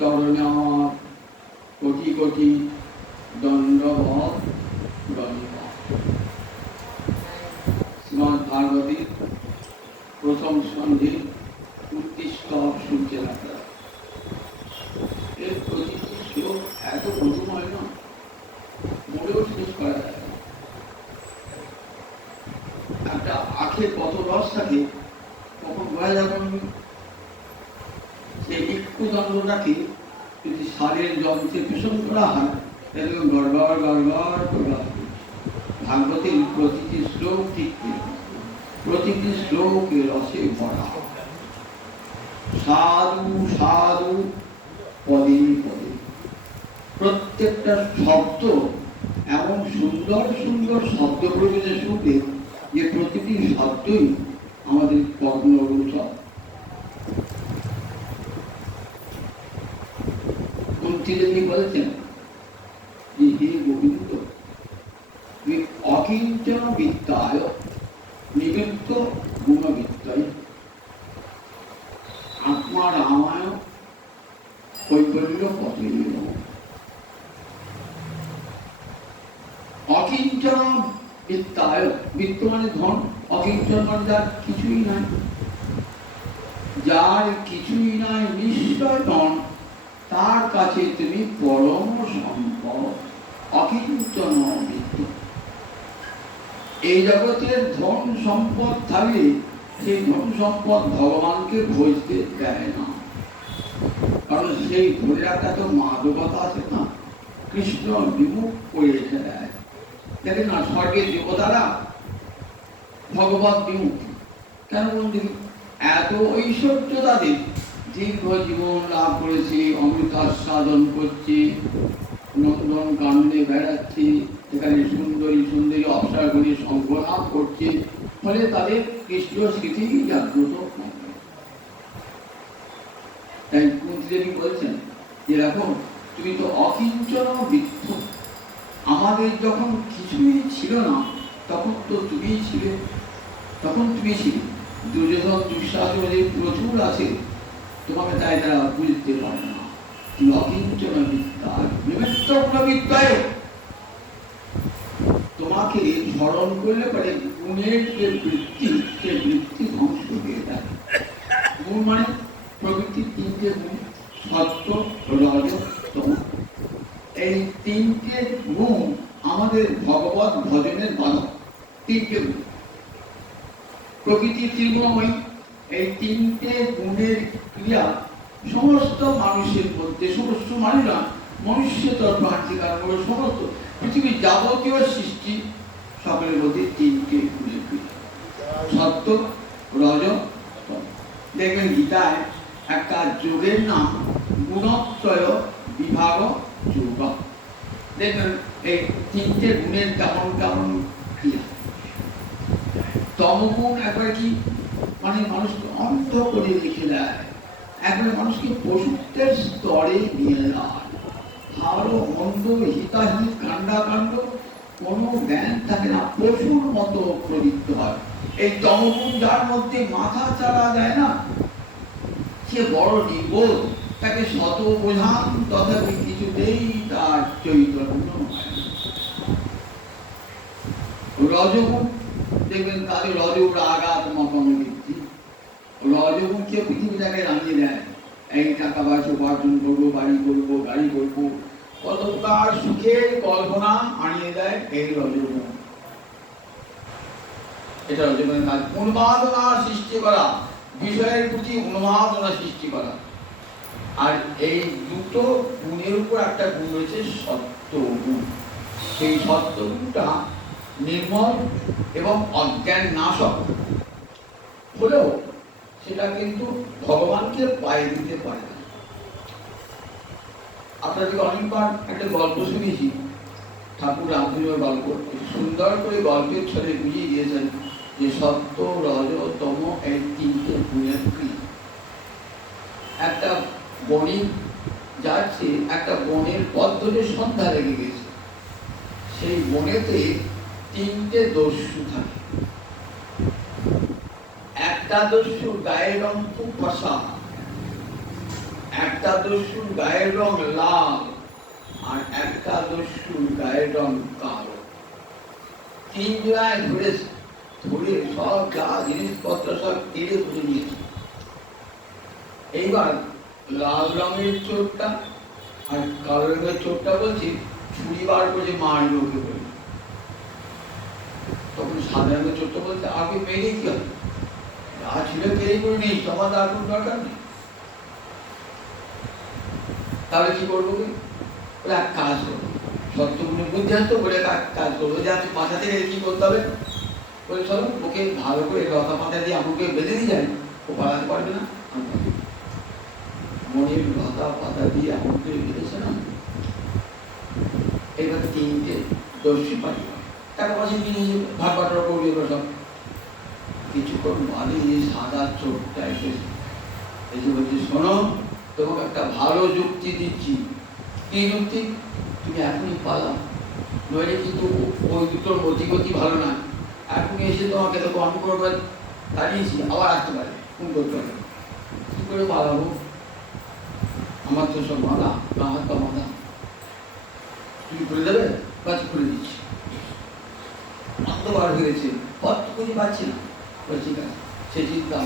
চরণে আমার কোটি কোটি দণ্ডবৎ দণ্ডবৎ। শ্রীমদ্ ভাগবতীর প্রথম স্কন্ধে উৎকৃষ্ট সূর্যের আকার। এর প্রতিটি শ্লোক এত মধুময় না, মনেও শেষ করা যায় না। একটা আখে কত রস থাকে তখন বোঝা যখন সেই একটু দণ্ডটাকে যদি সারের যন্ত্রে পেষণ করা হয় তাহলে গড়গড় গড়গড় করে ভাগবতের প্রতিটি শ্লোক ঠিক প্রতিটি শ্লোকে রসে ভরা। সাধু সাধু পদে পদে প্রত্যেকটা শব্দ এমন সুন্দর সুন্দর শব্দ প্রয়োগে শুনবে যে প্রতিটি শব্দই আমাদের কর্ণরোচক। কুন্তিদেবী বলেছেন যে হে গোবিন্দ, তুমি অকিঞ্চন বিদ্যায় নিবৃত্ত গুণবিদ্যায় আত্মা রামায়ণ কৈবল্য পথে। অকিঞ্চন বিদ্যায়, বিত্ত মানে ধন, অকিঞ্চন মানে যার কিছুই নাই, যার কিছুই নাই, নিশ্চয় ধন, তার কাছে তুমি পরম সম্পদ। অকিঞ্চন বিত্ত। এই জগতের ধন সম্পদ থাকলে সেই ধন সম্পদ ভগবানকে ভজতে দেয় না, কারণ সেই ধরে রাখা তো মাদকতা আছে না, কৃষ্ণ বিমুখ করে রেখে দেয়। দেখেন না স্বর্গের দেবতারা ভগবত বিমুখ কেন বলতে, এত ঐশ্বর্য তাদের, দীর্ঘ জীবন লাভ করেছে, অমৃতাস্বাদন করছে, নন্দন কাননে বেড়াচ্ছে, এখানে সুন্দরী সুন্দরী অপ্সরাগুলি সঙ্গ লাভ করছে, ফলে তাদের কৃষ্ণ স্মৃতি জাগ্রত হয়। তাই কুন্তিদেবী বলছেন যে দেখো তুমি তো অকিঞ্চন বিত্ত, আমাদের যখন কিছুই ছিল না তখন তো তুমিই ছিলে, তখন তুমি ছিলে। দুর্যোধন দুঃশাসন প্রচুর আছে, তোমাকে তাই তারা বুঝতে পারে না। তুমি অকিঞ্চন বিদ্যায় নিবৃত্ত গুণবিদ্যায়, তোমাকে স্মরণ করলে পরে গুণের যে বৃত্তি, সে বৃত্তি ধ্বংস হয়ে যায়। গুণ মানে প্রকৃতির তিনটে গুণ, সত্য রজ তম। এই তিনটে গুণ আমাদের ভগবত ভজনের বাধক। তিনটে গুণ প্রকৃতি ত্রিগুণময়ী, এই তিনটে গুণের ক্রিয়া সমস্ত মানুষের মধ্যে, সমস্ত মানুষরা মনুষ্যতর প্রান্তিকার সমস্ত পৃথিবীর যাবতীয় সৃষ্টি সকলের মধ্যে তিনটে গুণের ক্রিয়া, সত্য রজ তম। দেখবেন গীতায় একটা যোগের নাম গুণত্রয় বিভাগ যোগ। দেখবেন এই তিনটে গুণের কেমন কেমন ক্রিয়া। তমগুণ একবার কি মানে মানুষকে অন্ধ করে রেখে দেয়, একবারে মানুষকে পশুত্বের স্তরে নিয়ে যায়। ভালো মন্দ হিতাহিত কাণ্ডাকাণ্ড কোনো জ্ঞান থাকে না, পশুর মতো প্রবৃত্ত হয়। এই তমগুণ যার মধ্যে মাথা চালা যায় না, সে বড় নির্বোধ, তাকে শত বোঝান তথাপি কিছুতেই তার চৈতন্য হয়। রজগুণ দেখবেন তাদের রজগুণ আঘাতমক বৃদ্ধি। রজগুণকে পৃথিবীটাকে রাঙিয়ে দেয়, এই টাকা পয়সা উপার্জন করবো, বাড়ি করবো, গাড়ি করবো, কত প্রকার সুখের কল্পনা আনিয়ে দেয় এই রজগুণ। এটা রজগুণের কাজ, উন্মাদনা সৃষ্টি করা, বিষয়ের প্রতি উন্মাদনা সৃষ্টি করা। আর এই দুটো গুণের উপর একটা গুণ রয়েছে সত্য গুণ। সেই সত্য গুণটা নির্মল এবং অজ্ঞান নাশক হলেও সেটা কিন্তু ভগবানকে পায়ে দিতে পারে না। আপনাদেরকে অনেকবার একটা গল্প শুনেছি, ঠাকুর রামকৃষ্ণের গল্প, সুন্দর করে গল্পের ছলে বুঝিয়ে দিয়েছেন যে সত্য রজ তম এই তিনটে গুণের ক্রিয়া। একটা বণিক যাচ্ছে, একটা বনের পথ ধরে সন্ধ্যা লেগে গেছে, সেই বনেতে তিনটে দস্যু থাকে। একটা দস্যুর গায়ের রং খুব ফর্সা, একটা দস্যুর গায়ের রং লাল আর একটা দস্যুর গায়ের রং কালো। 3 জনায় ধরেছে, ধরে সব যা জিনিসপত্র সব কেড়ে ধরে নিয়েছে। এইবার লাল রঙের চোরটা আর কালো রঙের চোরটা বলছে ছুরি বার করে মারলো ওকে বলে। তখন সাদা রঙের চোরটা বলছে আগে মেরে কি হবে, যা ছিল পেরে করে নেই, তোমার আর কোনো দরকার নেই। তাহলে কি করবো? বলে এক কাজ করবো, সত্যগুণে বুদ্ধি আসতো বলে কাজ করবো, যে আপনি মাথা থেকে কি করতে হবে বলে চলো ওকে ভালো করে লতা পাতা দিয়ে আমাকে বেঁধে দিয়ে যায়, ও পালাতে পারবে না। মনের লতা পাতা দিয়ে আমাকে বেঁধেছে না। এবার 3টে দর্শী পাঠি টাকা পয়সা নিয়ে যাবে, ভাগ বাটোয়ারা করবে। এবার সব কিছুক্ষণ বাদে সাদা চোখটা এসেছে, এসে বলছে শোনো তোমাকে একটা ভালো যুক্তি দিচ্ছি। কি যুক্তি? তুমি এখনই পালাও, নইলে কিন্তু ওই দুটোর গতি ভালো না। এখনই এসে তোমাকে তো আমি করবে দাঁড়িয়েছি, আবার আসতে পারে, কোন করতে পারে, কি করে পালাবো? আমার তো সব বাঁধা, গা হাত পা বাঁধা। তুমি খুলে দেবে? বাচ্চা খুলে দিচ্ছি। অন্ধকার হয়েছে, পথ তো খুঁজে পাচ্ছি না। ঠিক আছে, সে চিন্তা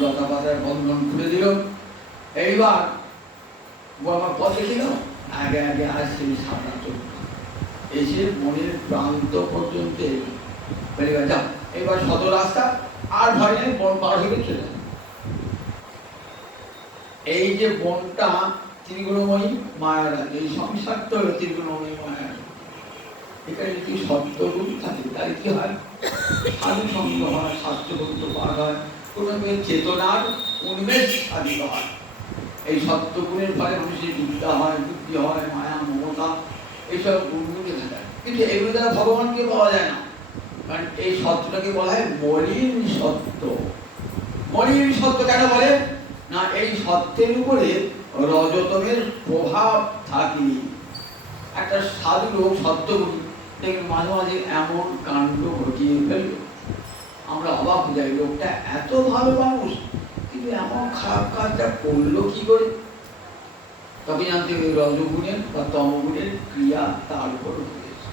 লতা পাতার বন্ধন খুলে দিল। এইবার আমার পথ দেখে গেল, আগে আগে আসছে সাদা চোখ, এসে মনের প্রান্ত পর্যন্ত এলো। যাও এবার শত রাস্তা আর ভয় নেই, বন পার হয়ে চলে। এই যে বনটা ত্রিগুণময়ী মায়ার, এই সংসারটা হলো ত্রিগুণময়ী মায়ার। এখানে যদি সত্যগুণ থাকে তাহলে কি হয়? সাধু সঙ্গ হয়, শাস্ত্রগ্রন্থ পাঠ হয়, কোনো চেতনার উন্মেষ সাধিত হয়। এই সত্যগুণের ফলে মানুষের বিদ্যা হয়, বুদ্ধি হয়, মায়া মমতা এইসব গুণগুলি থাকে। কিন্তু এগুলো দ্বারা ভগবানকে পাওয়া যায় না, কারণ এই সত্যটাকে বলা হয় মলিন সত্য। মলিন সত্য কেন বলে না? এই সত্যের উপরে রজতমের প্রভাব থাকে। একটা সাধু লোক সত্যগুণ দেখবেন মাঝে মাঝে এমন কাণ্ড ঘটিয়ে ফেলল, আমরা অবাক হয়ে যাই, লোকটা এত ভালো মানুষ কিন্তু এমন খারাপ কাজটা করলো কি করে? তবে জানতে হবে রজগুণের বা তমগুণের ক্রিয়া তার উপর হয়েছে।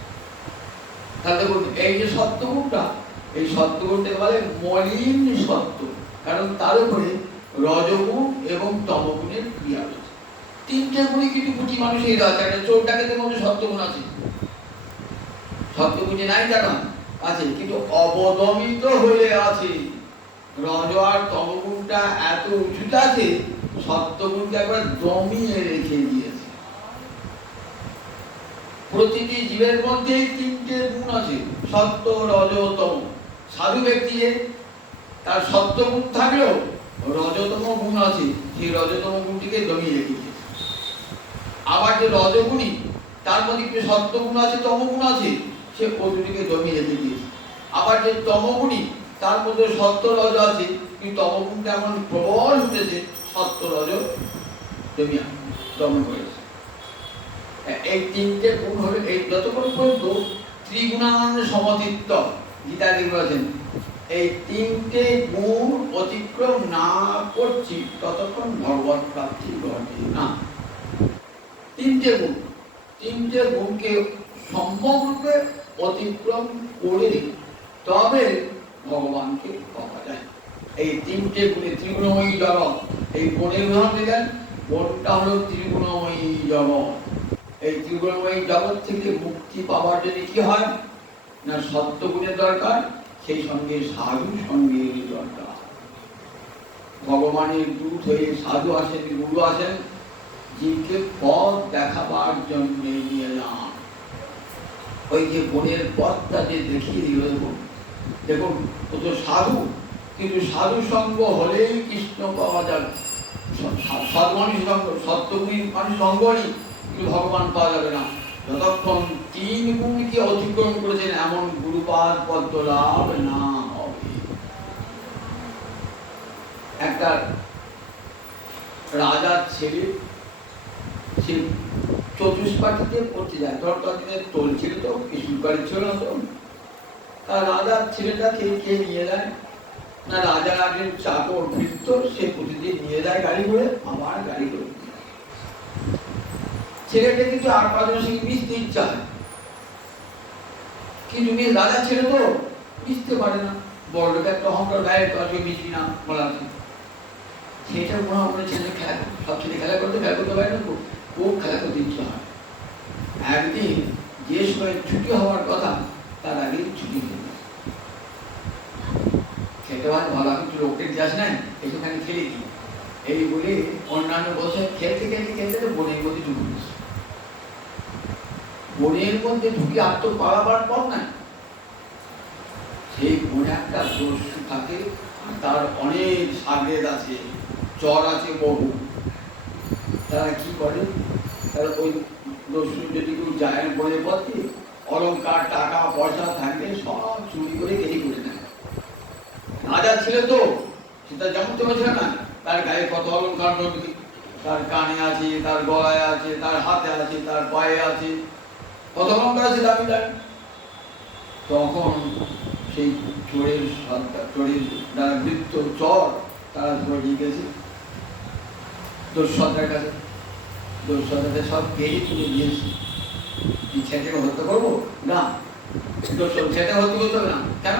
তাহলে দেখুন এই যে সত্যগুণটা, এই সত্যগুণটাকে বলে মলিন সত্য, কারণ তার উপরে রজগুণ এবং তমগুণের ক্রিয়া রয়েছে। 3টে গুণই কিন্তু প্রতি মানুষের আছে। একটা চোর ডাকাতের মধ্যে সত্যগুণ আছে, সত্যগুণ যে নাই তা নয়, আছে, কিন্তু অবদমিত হয়ে আছে। রজ আর তমগুণটা এত উঁচুতে আছে, সত্যগুণকে একবার দমিয়ে রেখে দিয়েছে। প্রতিটি জীবের মধ্যে 3টে গুণ আছে, সত্য রজ তম। সাধু ব্যক্তি যে তার সত্যগুণ থাকলেও রজতম গুণ আছে, সেই রজতম গুণটিকে দমিয়ে রেখে দিয়েছে। আবার যে রজগুণী তার মধ্যে কিছু সত্যগুণ আছে, তমগুণ আছে, সে ওই দুটিকে দমিয়ে রেখে দিয়েছে। আবার যে তমগুণী তার মধ্যে সত্য রজ আছে, কিন্তু তমগুণটা এমন প্রবল উঠেছে, সত্য রজ দমন করেছে। এই 3টে গুণ হলে এই যতক্ষণ পর্যন্ত ত্রিগুণান সমতিত্ব গীতাতে বলেছেন, এই 3টে গুণ অতিক্রম না করছি ততক্ষণ ভগবত প্রাপ্তি ঘটে না। 3টে গুণকে সম্যকরূপে অতিক্রম করে তবে ভগবানকে পাওয়া যায়। এই 3টে গুণে ত্রিগুণময়ী জগৎ, এই বনের উদাহরণ দিলেন, বনটা হলো ত্রিগুণময়ী জগৎ। এই ত্রিগুণময়ী জগৎ থেকে মুক্তি পাওয়ার জন্য কি হয় না? সত্যগুণের দরকার, সেই সঙ্গে সাধু সঙ্গের দরকার। ভগবানের দূত হয়ে সাধু আসেন, গুরু আসেন, জীবকে পথ দেখাবার জন্য নিয়ে যান। ওই যে বনের পথটা যে দেখিয়ে দিল, দেখুন ও তো সাধু, কিন্তু সাধু সঙ্গ হলেই কৃষ্ণ পাওয়া যাবে। সৎমানুষ সঙ্গ, সত্যগুণী মানুষ সঙ্গ নেই, কিন্তু ভগবান পাওয়া যাবে না যতক্ষণ 3 গুণকে অতিক্রম করেছেন এমন গুরুপাদ পদ্ম লাভ না হবে। একটা রাজার ছেলে, সে চতুষ্পাটিতে পড়তে যায়, তখনকার দিনে তোল ছিল তো, স্কুল কলেজ ছিল না তো, তার রাজার ছেলেটাকে কে নিয়ে যায়? না রাজার আগে চাকর ফিরত, সে প্রতিদিন নিয়ে যায় গাড়ি করে, আমার গাড়ি করে। ছেলেটা কিন্তু আর 5 জনের সঙ্গে মিশতে ইচ্ছা হয়, কিন্তু মেয়ে রাজা ছেলে তো মিশতে পারে না। বড় লোক একটা অহংকার গায়ে, তো আজকে মিশবি না বলা আছে। সেটা মনে হয় ছেলে খেলা, সব ছেলে খেলা করতে পারে না, খুব খেলা করতে ইচ্ছা হয়। একদিন যে সময় ছুটি হওয়ার কথা তার আগে ছুটি হয়ে যায়। খেতে ভালো, আমি লোকের যাস নাই, এখানে খেলে দিই এই বলে অন্যান্য বছর খেলতে বনের মধ্যে ঢুকে গেছে। বনের মধ্যে ঢুকে আর তো পালাবার পর না, সেই বনে একটা দস্যু থাকে, তার অনেক সাগরেদ আছে, চর আছে বহু। তারা কি করে, তারা ওই দস্যু যদি কেউ যায় বনের পথে, অলঙ্কার টাকা পয়সা থাকলে সব চুরি করে কেই করে নেয়। রাজা ছিল তো সেটা যেমন তেমন ছিল না, তার গায়ে কত অলঙ্কার, তার কানে আছে, তার গলায় আছে, তার হাতে আছে, তার পায়ে আছে, কত অলঙ্কার আছে দামি দামি। তখন সেই চোরের যারা বৃত্ত চর, তারা ধরে নিয়ে গেছে দস্যুদের কাছে। দস্যুদের সব কেড়ে তুলে দিয়েছে। ছেলেকে হত্যা করবো না, ছেলেটা হত্যা করতে হবে না, কেন?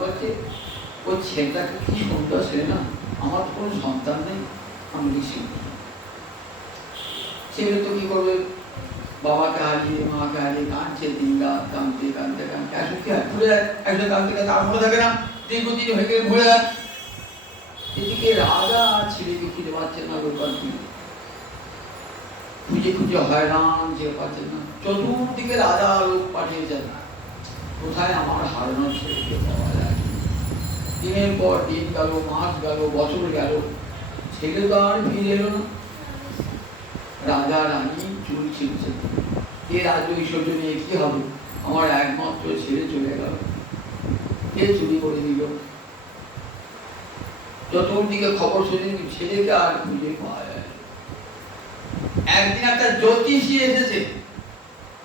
বলছে ওই ছেলেটাকে কি সুন্দর ছেলে না, আমার কোনো সন্তান নেই, আমি লিখছি। ছেলে তো কি করবে, বাবাকে হারিয়ে মাকে হারিয়ে কাঁদছে, দিন রাত কাঁদতে কাঁদতে কাঁদতে আসলে কি হয়, ঘুরে যায়। একজন কাঁদতে কাঁদতে আর মনে থাকে না, দীর্ঘদিন হয়ে গেলে ঘুরে যায়। এদিকে রাজা ছেলেকে খুঁজে পাচ্ছেন না, খুঁজে খুঁজে হয়রান, যে পাচ্ছেন না। চতুর্দিকে রাজা লোক পাঠিয়েছেন, কোথায় আমার হারানো ছেলেকে পাওয়া যায়। দিনের পর দিন গেল, মাস গেল, বছর গেল, ছেলে তো আর ফিরে এলো না। রাজা রানী চুল ছিঁড়ছে, এ রাজ্য ঐশ্বর্য নিয়ে কি হবে, আমার একমাত্র ছেলে চলে গেল, কে চুরি করে দিল। চতুর্দিকে খবর শুনে ছেলেকে আর খুঁজে পাওয়া যায়। একদিন একটা জ্যোতিষী এসেছে,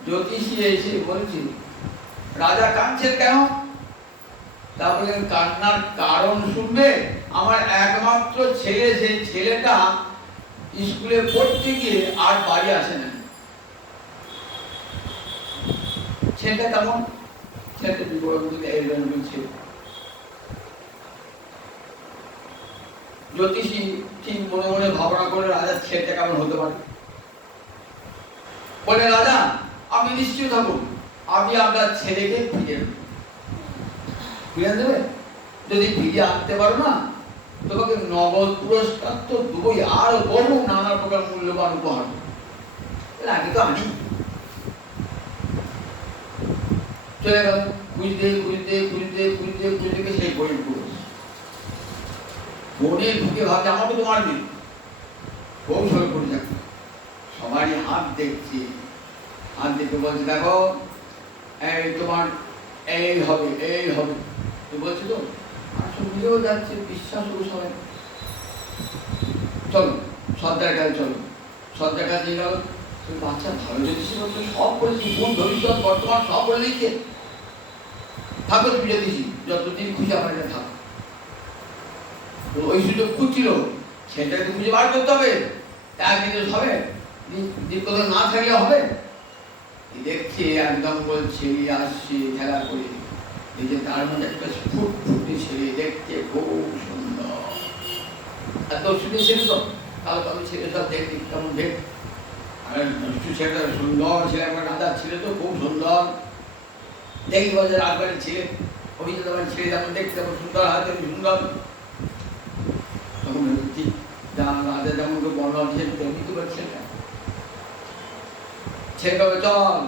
জ্যোতিষী এসে বলছে রাজা কাঁদছেন কেন? তা বললেন কান্নার কারণ শুনবে, আমার একমাত্র ছেলে, সেই ছেলেটা স্কুলে পড়তে গিয়ে আর বাড়ি আসে না। ছেলেটা কেমন? ছেলেটা ছিল। জ্যোতিষী ঠিক মনে মনে ভাবনা করে রাজার ছেলেটা কেমন হতে পারে। বলে রাজা আপনি নিশ্চয় থাকুন, আমি আপনার ছেলেকে ফিরিয়ে দেবে। যদি ফিরিয়ে আনতে পারো না, তোমাকে নগদ পুরস্কার তো দেবই, আর বহু নানা প্রকার মূল্যবান উপহার। আগে তো আনি। চলে গেল, খুঁজতে খুঁজতে খুঁজতে খুঁজতে খুঁজতে সেই বই বনে ঢুকে ভাবছে আমাকে তো মারবে, কৌশল করে যাচ্ছে। সবারই হাত দেখছে, হাত দেখে বলছে দেখো এই তোমার এই হবে এই হবে, বলছে তো বুঝেও যাচ্ছে, বিশ্বাস করো সবাই। চলো সর্দার কাছে, চলো সর্দার কাছে গেল। বাচ্চা ভালো জ্যোতিষী বলছে, সব বলেছি, কোন ভবিষ্যৎ বর্তমান সব বলে দিচ্ছে। থাকো তুমি জ্যোতিষী, যতদিন খুঁজে আমার এটা থাকো। ওই সুযোগ খুঁজছিল, সেটাকে খুঁজে বার করতে হবে, একদিন হবে, দীর্ঘদিন না থাকলে হবে। দেখছে একদম বলছে আসছে খেলা করে, এই যে তার মধ্যে একটা ফুটফুটে ছেলে, দেখতে খুব সুন্দর। এত শুনে ছেলে তো, তাহলে তবে ছেলে সব দেখতে কেমন দেখ, আর ছেলেটা সুন্দর ছেলে, আমার রাজার ছেলে তো খুব সুন্দর। দেখি বলছে রাজবাড়ির ছেলে, অভিজিৎ আমার ছেলে যেমন দেখতে তেমন সুন্দর, হাতে সুন্দর। তখন ঠিক রাজা যেমন বর্ণনা দিয়েছেন তেমনি তো বলছে ছেলে কবে চল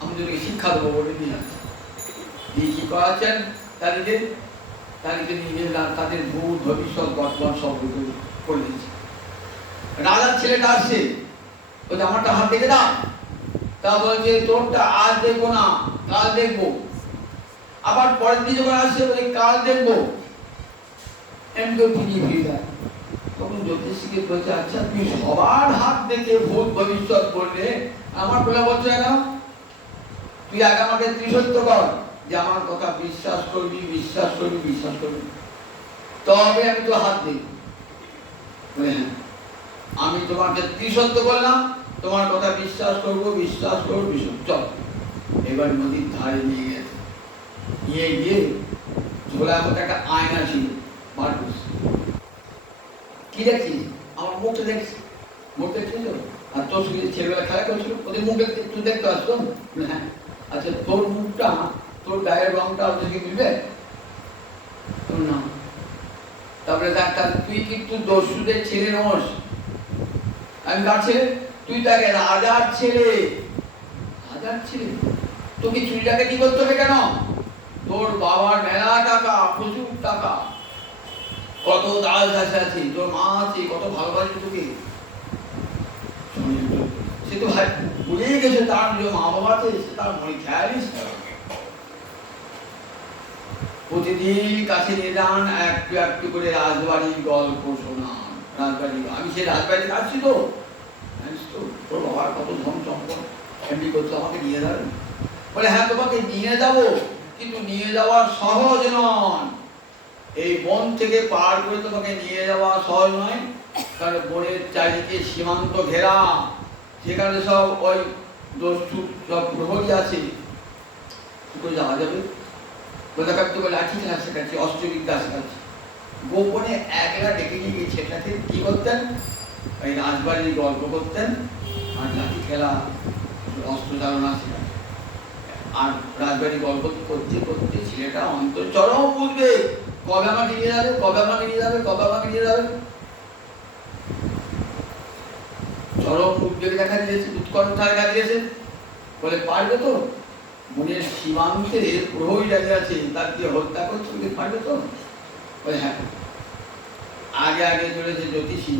আমি তোকে শিক্ষা দেবো বলে নিয়ে আসছি। দিয়ে কি করাচ্ছেন তাদের, তাদেরকে নিয়ে তাদের ভূত ভবিষ্যৎ বর্তমান সব করে দিচ্ছে। রাজার ছেলেটা আসছে, বলছে আমারটা হাত দেখে দাও। তা বলছে তোরটা আজ দেখবো না, কাল দেখবো। আবার পরের দিন যখন আসছে বলে কাল দেখবো, এমনি ফিরিয়ে যায়। তখন জ্যোতিষীকে বলছে আচ্ছা তুমি সবার হাত দেখে ভূত ভবিষ্যৎ বললে, আমার বলে বলছো না, তুই আগে আমাকে ত্রিসত্য কর, যে আমার কথা বিশ্বাস করবি, বিশ্বাস করবি, বিশ্বাস করবি, তবে আমি তো হাত দিই। বলে হ্যাঁ, আমি তোমাকে ত্রিসত্য বললাম, তোমার কথা বিশ্বাস করবো, বিশ্বাস করবো, বিশ্বাস। চল, এবার নদীর ধারে নিয়ে গেছে, নিয়ে গিয়ে ঝোলার মধ্যে একটা আয়না ছিল, বার করছে। কি দেখছি? আমার মুখটা দেখছি। মুখ দেখছি তো? আর তোর সঙ্গে ছেলেবেলা খেলা করছিল, ওদের মুখ একটু দেখতে আসতো। হ্যাঁ, আচ্ছা তোর মুখটা, তোর গায়ের রংটা ওদেরকে মিলবে না? তারপরে ডাক্তার, তুই কিন্তু দস্যুদের ছেলে নস। আমি কার ছেলে? তুই তাকে রাজার ছেলে। রাজার ছেলে? তোকে চুরিটাকে কি করতে হবে কেন? তোর বাবার মেলা টাকা, প্রচুর টাকা, কত দাস দাস আছে, তোর মা আছে, কত ভালোবাসে তোকে। সে তো ভাই ভুলেই গেছে তার নিজের মা বাবা আছে, সে তার মনে খেয়ালিস। প্রতিদিন কাছে নিয়ে যান, একটু একটু করে রাজবাড়ির গল্প শোনান। রাজবাড়ি, আমি সে রাজবাড়িতে আসছি তো, জানিস তো তোর বাবার কত ধন সম্পদ, এমনি করছো, আমাকে নিয়ে যাবেন? বলে হ্যাঁ, তোমাকে নিয়ে যাব, কিন্তু নিয়ে যাওয়া সহজ নয়। এই বন থেকে পার করে তোমাকে নিয়ে যাওয়া সহজ নয়, কারণ বনের চারিদিকে সীমান্ত ঘেরা, সেখানে সব ওই দস্যু সব প্রহরী আছে। কি করে যাওয়া যাবে? লাঠি খেলা শেখাচ্ছি, অস্ত্রবিদ্যা শেখাচ্ছি। গোপনে একলা ডেকে নিয়ে গিয়ে ছেলেটাকে কি করতেন? এই রাজবাড়ির গল্প করতেন, আর লাঠি খেলা, অস্ত্র চালনা শেখাতেন। আর রাজবাড়ি গল্প করতে করতে ছেলেটা অন্তর চরম বুঝবে, কবে আমাকে নিয়ে যাবে, কবে আমাকে নিয়ে যাবে, কবে আমাকে নিয়ে যাবে। চরম উদ্বেগ দেখা দিয়েছে, উৎকণ্ঠা দেখা দিয়েছে। বলে পারবে তো? মনের সীমান্তে প্রহরী দাঁড়িয়ে আছে, তাকে হত্যা করতে পারবে তো? বলে হ্যাঁ। আগে আগে চলেছে জ্যোতিষী,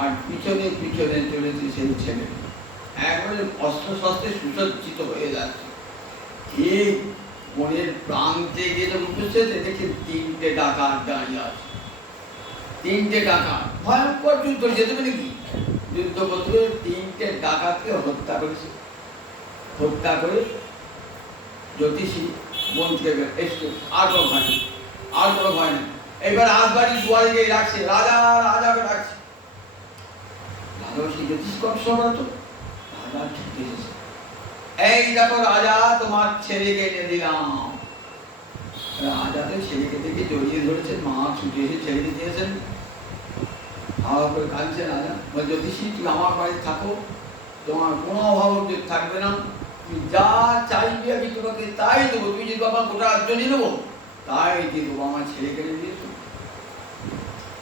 আর পিছনে পিছনে চলেছে সেই ছেলে, একবারে অস্ত্র শস্ত্রে সুসজ্জিত হয়ে যাচ্ছে। ঠিক মনের প্রান্তে গিয়ে যখন বুঝছে, দেখে তিনটে ডাকাত দাঁড়িয়ে আছে। তিনটে ডাকাত, ভয়ঙ্কর যুদ্ধ, যেতে পারে কি? যুদ্ধ করতে তিনটে ডাকাতকে হত্যা করেছে। হত্যা করে জ্যোতিষী মন থেকে এসছে, আর কোনো ভয় নেই, আর কোনো ভয় নেই। এইবার রাজবাড়ির দুয়ারে গিয়ে রাখছে, রাজা রাজাকে ডাকছে। রাজা সেই জ্যোতিষ করা তো, রাজা ছুটে এসেছে। এই দেখো রাজা, তোমার ছেলেকে এনে দিলাম। রাজা তো ছেলেকে দেখে জড়িয়ে ধরেছেন, মা ছুটে এসে ছেলেকে দিয়েছেন। হাওয়া করে কাঁদছে রাজা। বলে জ্যোতিষী, তুমি আমার বাড়িতে থাকো, তোমার কোনো অভাব থাকবে না, তুমি যা চাইবে আমি তোমাকে তাই দেবো। তুমি যদি বাবা গোটা রাজ্য নিয়ে নেবো, তাই দিয়ে দেবো। আমার ছেলেকে দিয়েছো।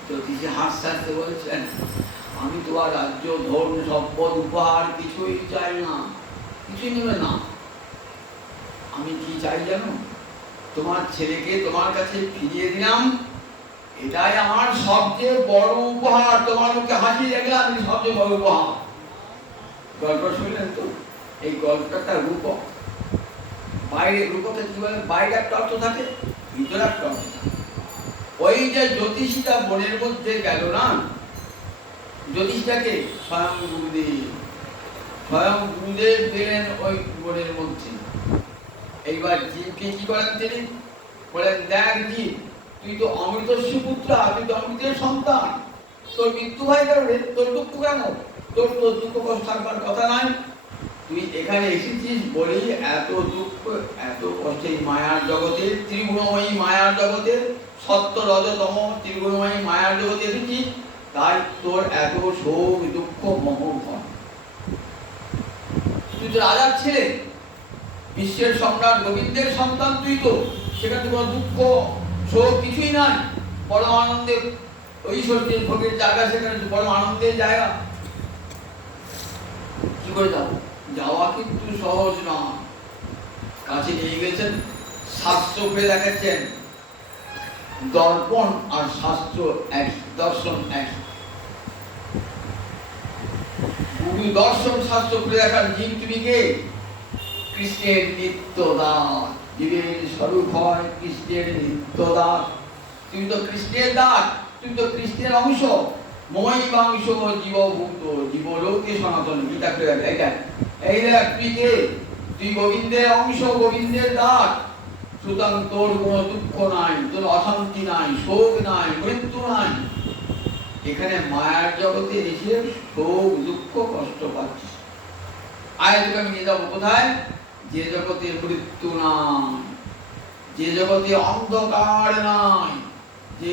জ্যোতিষী হাসতে হাসতে বলছেন, আমি তোমার রাজ্য, ধন, সম্পদ, উপহার কিছুই চাই না, কিছুই নেবে না। আমি কি চাই জানো? তোমার ছেলেকে তোমার কাছে ফিরিয়ে দিলাম, এটাই আমার সবচেয়ে বড় উপহার। তোমার মুখে হাসি দেখলাম, সবচেয়ে বড় উপহার। গল্প শুনলেন তো? এই গল্পটা রূপক। বাইরে রূপকে কি বলে? বাইরে একটা অর্থ থাকে, ভিতরে একটা অর্থ থাকে। ওই যে জ্যোতিষীটা বনের মধ্যে গেল না, জ্যোতিষটাকে স্বয়ং গুরুদেব, স্বয়ং গুরুদেব গেলেন ওই বনের মধ্যে। এইবার জীবকে কি করেন তিনি? বলেন, দেখ জীব, তুই তো অমৃতস্য পুত্র, তুই তো অমৃতের সন্তান, তোর মৃত্যু হয় কারণে তোর দুঃখ কেন? তোর তো দুঃখ কষ্ট থাকবার কথা নাই। তুই এখানে এসেছিস বলেই এত দুঃখ, এত কষ্ট। এই মায়ার জগতে, ত্রিগুণময়ী মায়ার জগতে, সত্য রজতম ত্রিগুণময়ী মায়ার জগতে এসেছিস, তাই তোর এত শোক দুঃখ মোহন। তুই তো রাজার ছেলে, বিশ্বের সম্রাট গোবিন্দের সন্তান, তুই তো সেখানে কোনো দুঃখ শোক কিছুই নাই, পরম আনন্দের ঐশ্বর্যের ভোগের জায়গা, সেখানে পরম আনন্দের জায়গা। কি করে যাবো? যাওয়া কিন্তু সহজ নয়। কাছে নিয়ে গেছেন, শাস্ত্র পেয়ে দেখাচ্ছেন, দর্পণ আর শাস্ত্র এক, দর্শন এক। গুরু দর্শন শাস্ত্র পেয়ে দেখান, জীব তুমি কে? কৃষ্ণের নিত্য দাস। জীবের স্বরূপ হয় কৃষ্ণের নিত্য দাস। তুমি তো কৃষ্ণের দাস, তুমি তো কৃষ্ণের অংশ। মই বাংশ জীবভূত, জীবলোকে সনাতন। গীতা করে এই দেখ, এই দেখ তুই কে? তুই গোবিন্দের অংশ, গোবিন্দের দাস। সুতরাং তোর কোনো দুঃখ নাই, তোর অশান্তি নাই, শোক নাই, মৃত্যু নাই। এখানে মায়ার জগতে এসে শোক দুঃখ কষ্ট পাচ্ছিস। আয় তোকে আমি নিয়ে যাবো কোথায়? যে জগতে মৃত্যু নাই, যে জগতে অন্ধকার নাই, যে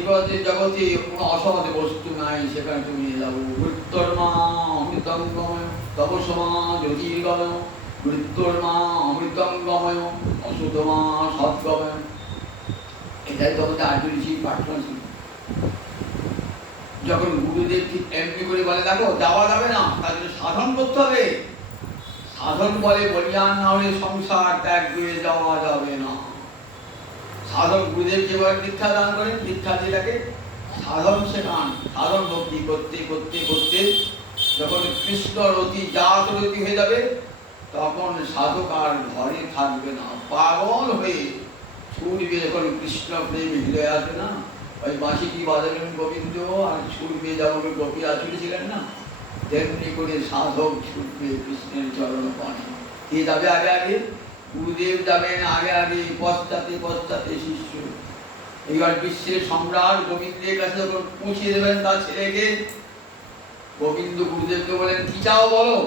জগতে কোনো অসৎ বস্তু নাই, সেখানে তুমি নিয়ে যাবো। মৃত্যুর মা অমৃতঙ্গময় তপসমা জ্যোতির্গময়, মৃত্যুর মা অমৃতঙ্গময় অসুধ মা সৎগময়। এটাই তোমাদের আর্য ঋষির প্রার্থনা ছিল। যখন গুরুদেব ঠিক এমনি করে বলে দেখো যাওয়া যাবে না, তার জন্য সাধন করতে হবে। সাধন বলে বলিয়ান না হলে সংসার ত্যাগ করে যাওয়া যাবে না। সাধন গুরুদেব যেভাবে দীক্ষা দান করেন, দীক্ষা দিয়ে তাকে সাধন শেখান। সাধন ভক্তি করতে করতে করতে যখন কৃষ্ণ রতি জাত রতি হয়ে যাবে, তখন সাধক আর ঘরে থাকবে না, পাগল হয়ে ছুটবে। যখন কৃষ্ণ প্রেমী হৃদয় আসবে না, ওই বাঁশিটি বাজাবেন গোবিন্দ আর ছুটবে, যেমন গোপীরা ছুটেছিলেন না, তেমনি করে সাধক ছুটবে কৃষ্ণের চরণ পানে। কে যাবে আগে আগে? গুরুদেব যাবেন আগে আগে, পশ্চাতে পশ্চাতে শিষ্য। এইবার বিশ্বের সম্রাট গোবিন্দের কাছে যখন পৌঁছে দেবেন তার ছেলেকে, গোবিন্দ গুরুদেবকে বলেন কি চাও বলো।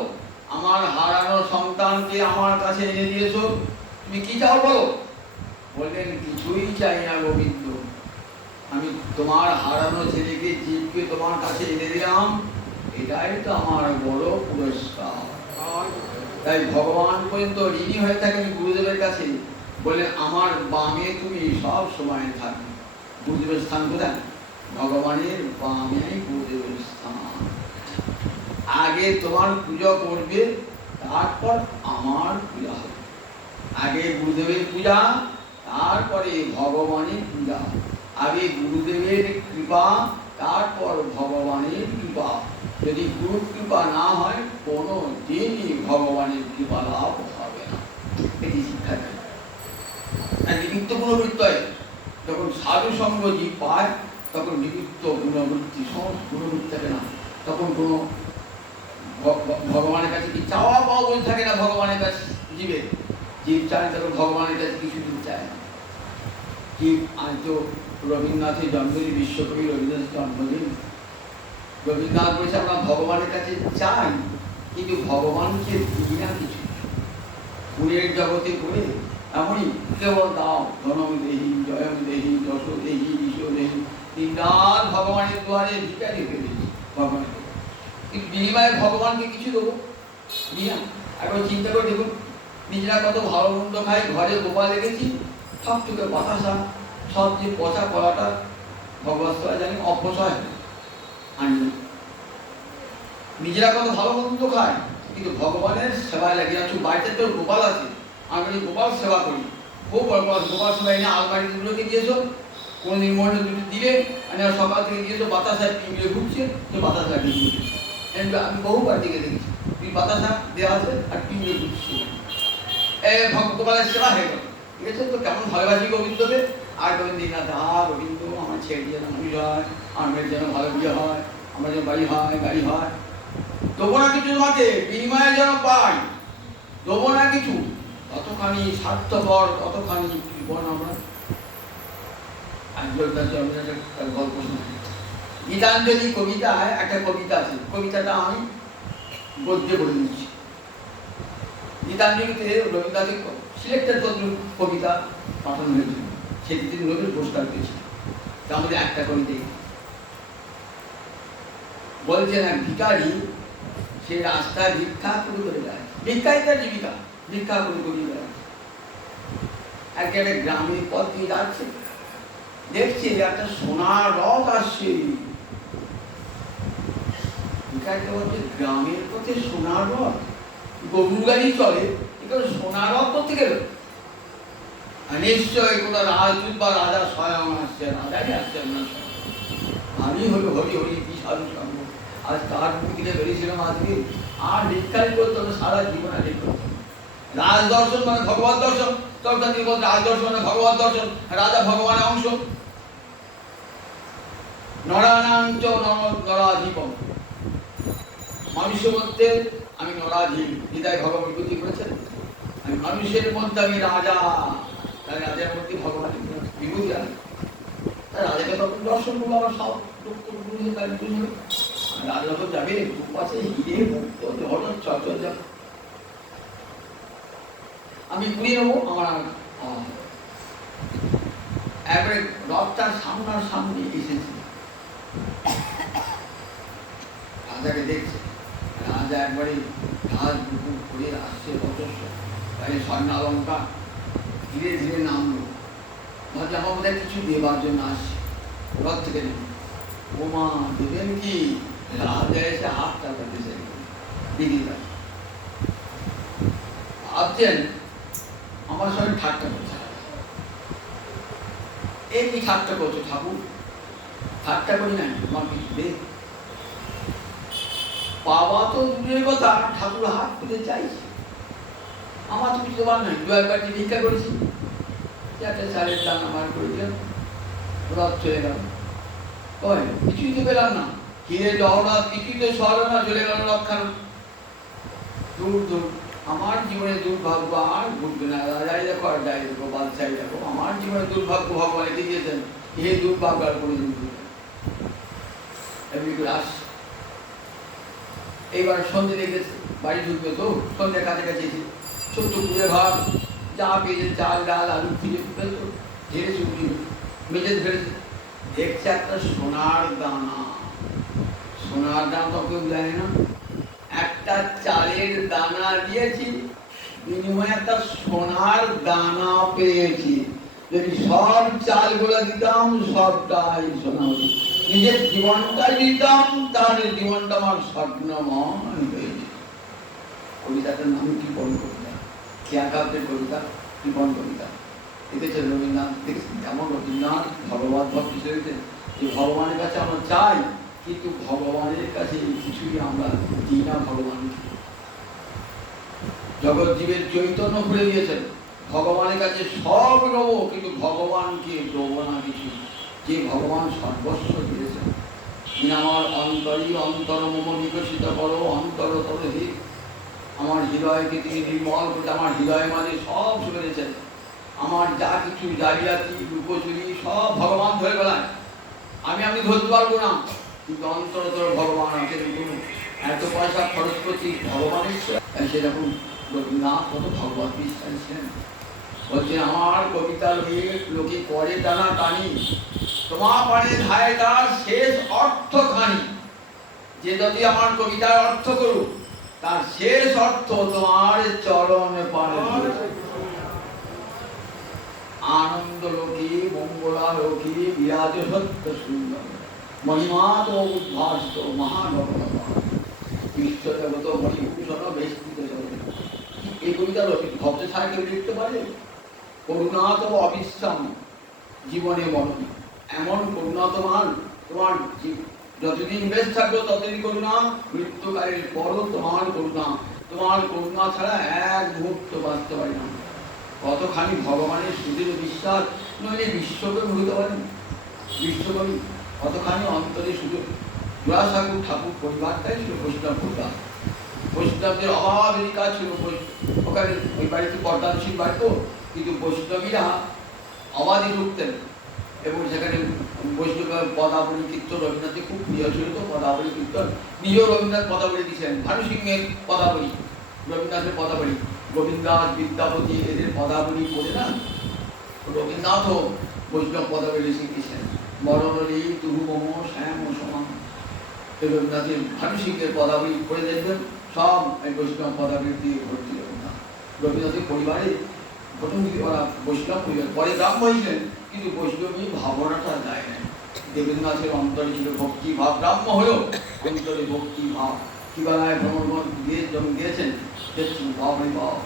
আমার হারানো সন্তানকে আমার কাছে এনে দিয়েছো, তুমি কি চাও বলো। বললেন কিছুই চাই না গোবিন্দ, আমি তোমার হারানো ছেলেকে জীবকে তোমার কাছে এনে দিলাম, এটাই তো আমার বড় পুরস্কার। তাই ভগবান পর্যন্ত ঋণী হয়ে থাকেন গুরুদেবের কাছে। বললেন আমার বামে তুমি সব সময় থাকবে। গুরুদেবের স্থান কোথায়? ভগবানের বামে গুরুদেবের স্থান। আগে তোমার পূজা করবে, তারপর আমার পূজা হবে। আগে গুরুদেবের পূজা, তারপরে ভগবানের পূজা। আগে গুরুদেবের কৃপা, তারপর ভগবানের কৃপা। যদি গুরু কৃপা না হয়, কোনো দিনই ভগবানের কৃপা লাভ হবে না। এটি শিক্ষা দেয়। নিমিত্ত গুণবৃত্ত হয়। যখন সাধু সঙ্গ জীব পায়, তখন নিমিত্ত গুণবৃত্তি, সমস্ত গুণবৃত্তি থাকে না। তখন কোনো ভগবানের কাছে কি চাওয়া পাওয়া বলে থাকে না। ভগবানের কাছে জীবের জীব চায়, তখন ভগবানের কাছে কিছুদিন চায় না। জীব আজ তো রবীন্দ্রনাথের জন্মদিন, বিশ্বকবি রবীন্দ্রনাথের জন্মদিন। রবীন্দ্রনাথ বলেছে আমরা ভগবানের কাছে চাই, কিন্তু ভগবানকে দিই না কিছু। ফুলের জগতে পড়ে এমনই কেবল দাও ধনম দেহি, জয়ম দেহি, যশ দেহি, বিষ দেহি, তিনবার ভগবানের দুয়ারে ভিখারি ফেলেছি ভগবানের। কিন্তু বিনিময়ে ভগবানকে কিছু দেবো নিয়ে একবার চিন্তা করে দেখুন, নিজেরা কত ভালো মন্দ খাই, ঘরে গোপা লেগেছি, সব থেকে বাতাসা, সব যে পচা কলাটা ভগবান জানি অপচয় আনি। নিজেরা কত ভালো মন্দ খায়, কিন্তু ভগবানের সেবায় লাগে আছো। বাড়িতে তো গোপাল আছে, আমি গোপাল সেবা করি, খুব গোপাল সেবা এনে আলমারিগুলোকে দিয়েছো, কোনদিন মনে দুটো দিলে আমি সকাল থেকে দিয়েছো, বাতাসায় পিঁপড়ে ঘুরছে, তো বাতাস লাগিয়ে দিয়েছে। আমি বহুবার দিকে দেখেছি, তুই বাতাসা দেওয়া আছে আর পিঁপড়ে ঘুরছে। গোপালের সেবা হয়ে গেল। ঠিক আছে, তো কেমন ভালোবাসি গোবিন্দকে। আর গোবিন্দ না গোবিন্দ আমার ছেড়ে যেন মানুষ হয়, আমার মেয়ের যেন ভালো বিয়ে হয়, আমার যেন বাড়ি হয়, গাড়ি হয়, দেবো না কিছু তোমাকে, বিনিময়ে যেন পাই, দেবো না কিছু। কতখানি স্বার্থপর, কতখানি জীবন আমরা। একজন কাছে আমি একটা গল্প শুনি। গীতাঞ্জলি কবিতায় একটা কবিতা আছে, কবিতাটা আমি গদ্যে বলে দিচ্ছি। গীতাঞ্জলিতে রবীন্দ্রনাথের সিলেক্টেড কবিতা পাঠানো হয়েছিল, সেটি তিনি নোবেল পুরস্কার পেয়েছিলেন। তার মধ্যে একটা কবিতা বলছেন এক ভিখারি, সে রাস্তায় ভিক্ষা করে যায়, ভিক্ষাই তার জীবিকা, ভিক্ষা করে যায়। একটা গ্রামের পথ দিয়ে যাচ্ছে, দেখছে একটা সোনার রথ আসছে। ভিখারিটা বলছে গ্রামের পথে সোনার রথ, গরু গাড়ি চলে, এখানে সোনার রথ করতে গেল। নিশ্চয় কোনো রাজদূত বা রাজা স্বয়ং আসছে, রাজাই আসছে না। আমি হলো হরি হরি কি সাধু সঙ্গ। আজ তার মুখ থেকে বেরিয়েছিলাম আজকে, আর ভিক্ষারি করতে হবে সারা জীবন। আর রাজ দর্শন মানে ভগবত দর্শন, তখন তিনি বলতে রাজ দর্শন মানে ভগবত দর্শন, রাজা ভগবানের অংশ। নরানাঞ্চ নরাজীবন, মানুষের মধ্যে আমি নরাজীব, হৃদয় ভগবান গতি করেছেন। আমি মানুষের মধ্যে আমি রাজা, তাই রাজার মধ্যে খুঁজে আসে। রাজাকে তখন দর্শন করবো, আমার সব রাজা যখন যাবে দুপাশে হিরে মুক্ত হঠাৎ চল যাবে, আমি ঘুরিয়ে নেবো। আমার একবারে রথটার সামনে এসেছে, রাজাকে দেখছে। রাজা একবারে ঘাস বুকুর করে আসছে, অজস্র স্বর্ণালঙ্কার, ধীরে ধীরে নামলো। ভাবছে আমার বোধহয় কিছু দেবার জন্য আসছে, রথ থেকে নেমে। ওমা দেবেন কি? রাজা এসে হাতটা পেতেছে দিদি ভাবছেন আমার সঙ্গে ঠাট্টা করছে। এই কি ঠাট্টা করছো ঠাকুর? ঠাট্টা করি নাই, তোমার কিছু দে। পাওয়া তো দূরের কথা, ঠাকুর হাত পেতে চাইছে, আমার তো কিছু দেবার নাই। দু একবার ভিক্ষা করেছি, একটা চালের দাম আমার করে দিলাম, রথ চলে গেল। কিছুই তো পেলাম না, হিরে জহরাত কিছুই তো সরল না, চলে গেল রথখানা। দূর দূর আমার জীবনে দুর্ভাগ্য আর ঘুরবে না। রাজাই দেখো আর যাই দেখো, বাদশাহী দেখো, আমার জীবনে দুর্ভাগ্য ভগবান রেখে দিয়েছেন, এই দুর্ভাগ্য আর করে দিন। এইবার সন্ধে দেখেছে, বাড়ি ঢুকবে তো, সন্ধ্যে কাছাকাছি ছোট্ট পুজো ঘর, যা পেয়েছে চাল ডাল আলু ফিরে ফেলতো, ঢেড়েছে উঠি মেঝে ফেলেছে। দেখছে একটা সোনার দানা, সোনার দানা তো কেউ জানে না, একটা চালের দানা দিয়েছি, বিনিময়ে একটা সোনার দানা পেয়েছি। যদি সব চালগুলো দিতাম সবটাই সোনা হতো, নিজের জীবনটাই দিতাম, তাহলে জীবনটা আমার স্বপ্নময় হয়েছে। কবিতাটার নাম কৃপণ কবিতা, খেয়াকাব্যের কবিতা, কৃপণ কবিতা। দেখেছেন রবীন্দ্রনাথ, দেখেছেন যেমন রবীন্দ্রনাথ ভগবত ভক্তি চলেছে, যে ভগবানের কাছে আমরা চাই, কিন্তু ভগবানের কাছে কিছুই আমরা দিই না ভগবানকে। জগৎ জীবের চৈতন্য খুলে দিয়েছেন, ভগবানের কাছে সব রব, কিন্তু ভগবানকে দেব না কিছু। যে ভগবান সর্বস্ব দিয়েছেন, আমার অন্তরই অন্তর মম বিকশিত করো অন্তরতর হি, আমার হৃদয়কে তিনি নির্মল করতে, আমার হৃদয়ের মাঝে সব শুনেছেন। আমার যা কিছু জালিয়াতি লুকোচুরি সব ভগবান ধরে বেড়ায়, আমি ধরতে পারবো না, কিন্তু অন্তরতর ভগবান আছে। দেখুন এত পয়সা খরচ করছি ভগবানের, সেরকম রবীন্দ্রনাথ কত ভগবত বিশ্বাস ছিলেন। বলছে আমার কবিতা লোকে করে টানা টানি, তোমার পানে ধায় তার শেষ অর্থ খানি। যে যদি আমার কবিতার অর্থ করুক, তার শেষ অর্থ তোমার চরণে পানে। আনন্দ লোকে মঙ্গলা লোকে বিরাজ সত্য সুন্দর, মহিমা তো উদ্ভাসিত মহানগর বিশ্ব জগত মণিভূষণ বেষ্টিত জগৎ। এই কবিতা ভক্ত ছাড়া কেউ লিখতে পারে? করুণা তো অবিশ্রাম জীবনে মরণ, এমন করুণা তোমার যতদিন বেশ থাকবো ততদিন করুণা, মৃত্যুকালের পরও তোমার করুণা। তোমার করুণা ছাড়া এক মুহূর্ত বাঁচতে পারি না। কতখানি ভগবানের সুদৃঢ় বিশ্বাস, নইলে বিশ্বকবি হতে পারেন। বিশ্বকবি কতখানি অন্তরে সুযোগ। জোড়াসাঁকোর ঠাকুর পরিবারটাই ছিল বৈষ্ণব পরিবার, বৈষ্ণবদের অভাবের কাজ ছিল। ওখানে ওই বাড়িতে বরদানশীল বাড়ি তো, কিন্তু বৈষ্ণবীরা অবাধে ঢুকতেন, এবং সেখানে বৈষ্ণব পদাবলী কীর্তন রবীন্দ্রনাথের খুব প্রিয় ছিল তো, পদাবলী কীর্তন নিজেও রবীন্দ্রনাথ পদাবলী দিয়েছেন। ভানু সিংহের পদাবলী, রবীন্দ্রনাথের পদাবলী, গোবিন্দাস বিদ্যাপতি এদের পদাবলী পড়ে না, রবীন্দ্রনাথও বৈষ্ণব পদাবলী শিখেছেন। মরণলী তুহু মম শ্যাম সমান, রবীন্দ্রনাথের ভানু সিংহের পদাবলী পড়ে দেখবেন, সব এই বৈষ্ণব পদাবলী দিয়ে ভর্তি রবীন্দ্রনাথ। রবীন্দ্রনাথের পরিবারে প্রথম দিকে ওরা বৈষ্ণব পরিবার, পরে ব্রাহ্ম হয়েছিলেন, কিন্তু বৈষ্ণবী ভাবনাটা যায় না। দেবেন্দ্রনাথের অন্তরে ছিল ভক্তি ভাব, ব্রাহ্ম হয়েও অন্তরে ভক্তি ভাব। হিমালয় ভ্রমণ দিয়ে যখন গিয়েছেন, দেখছেন বাবরে বাব,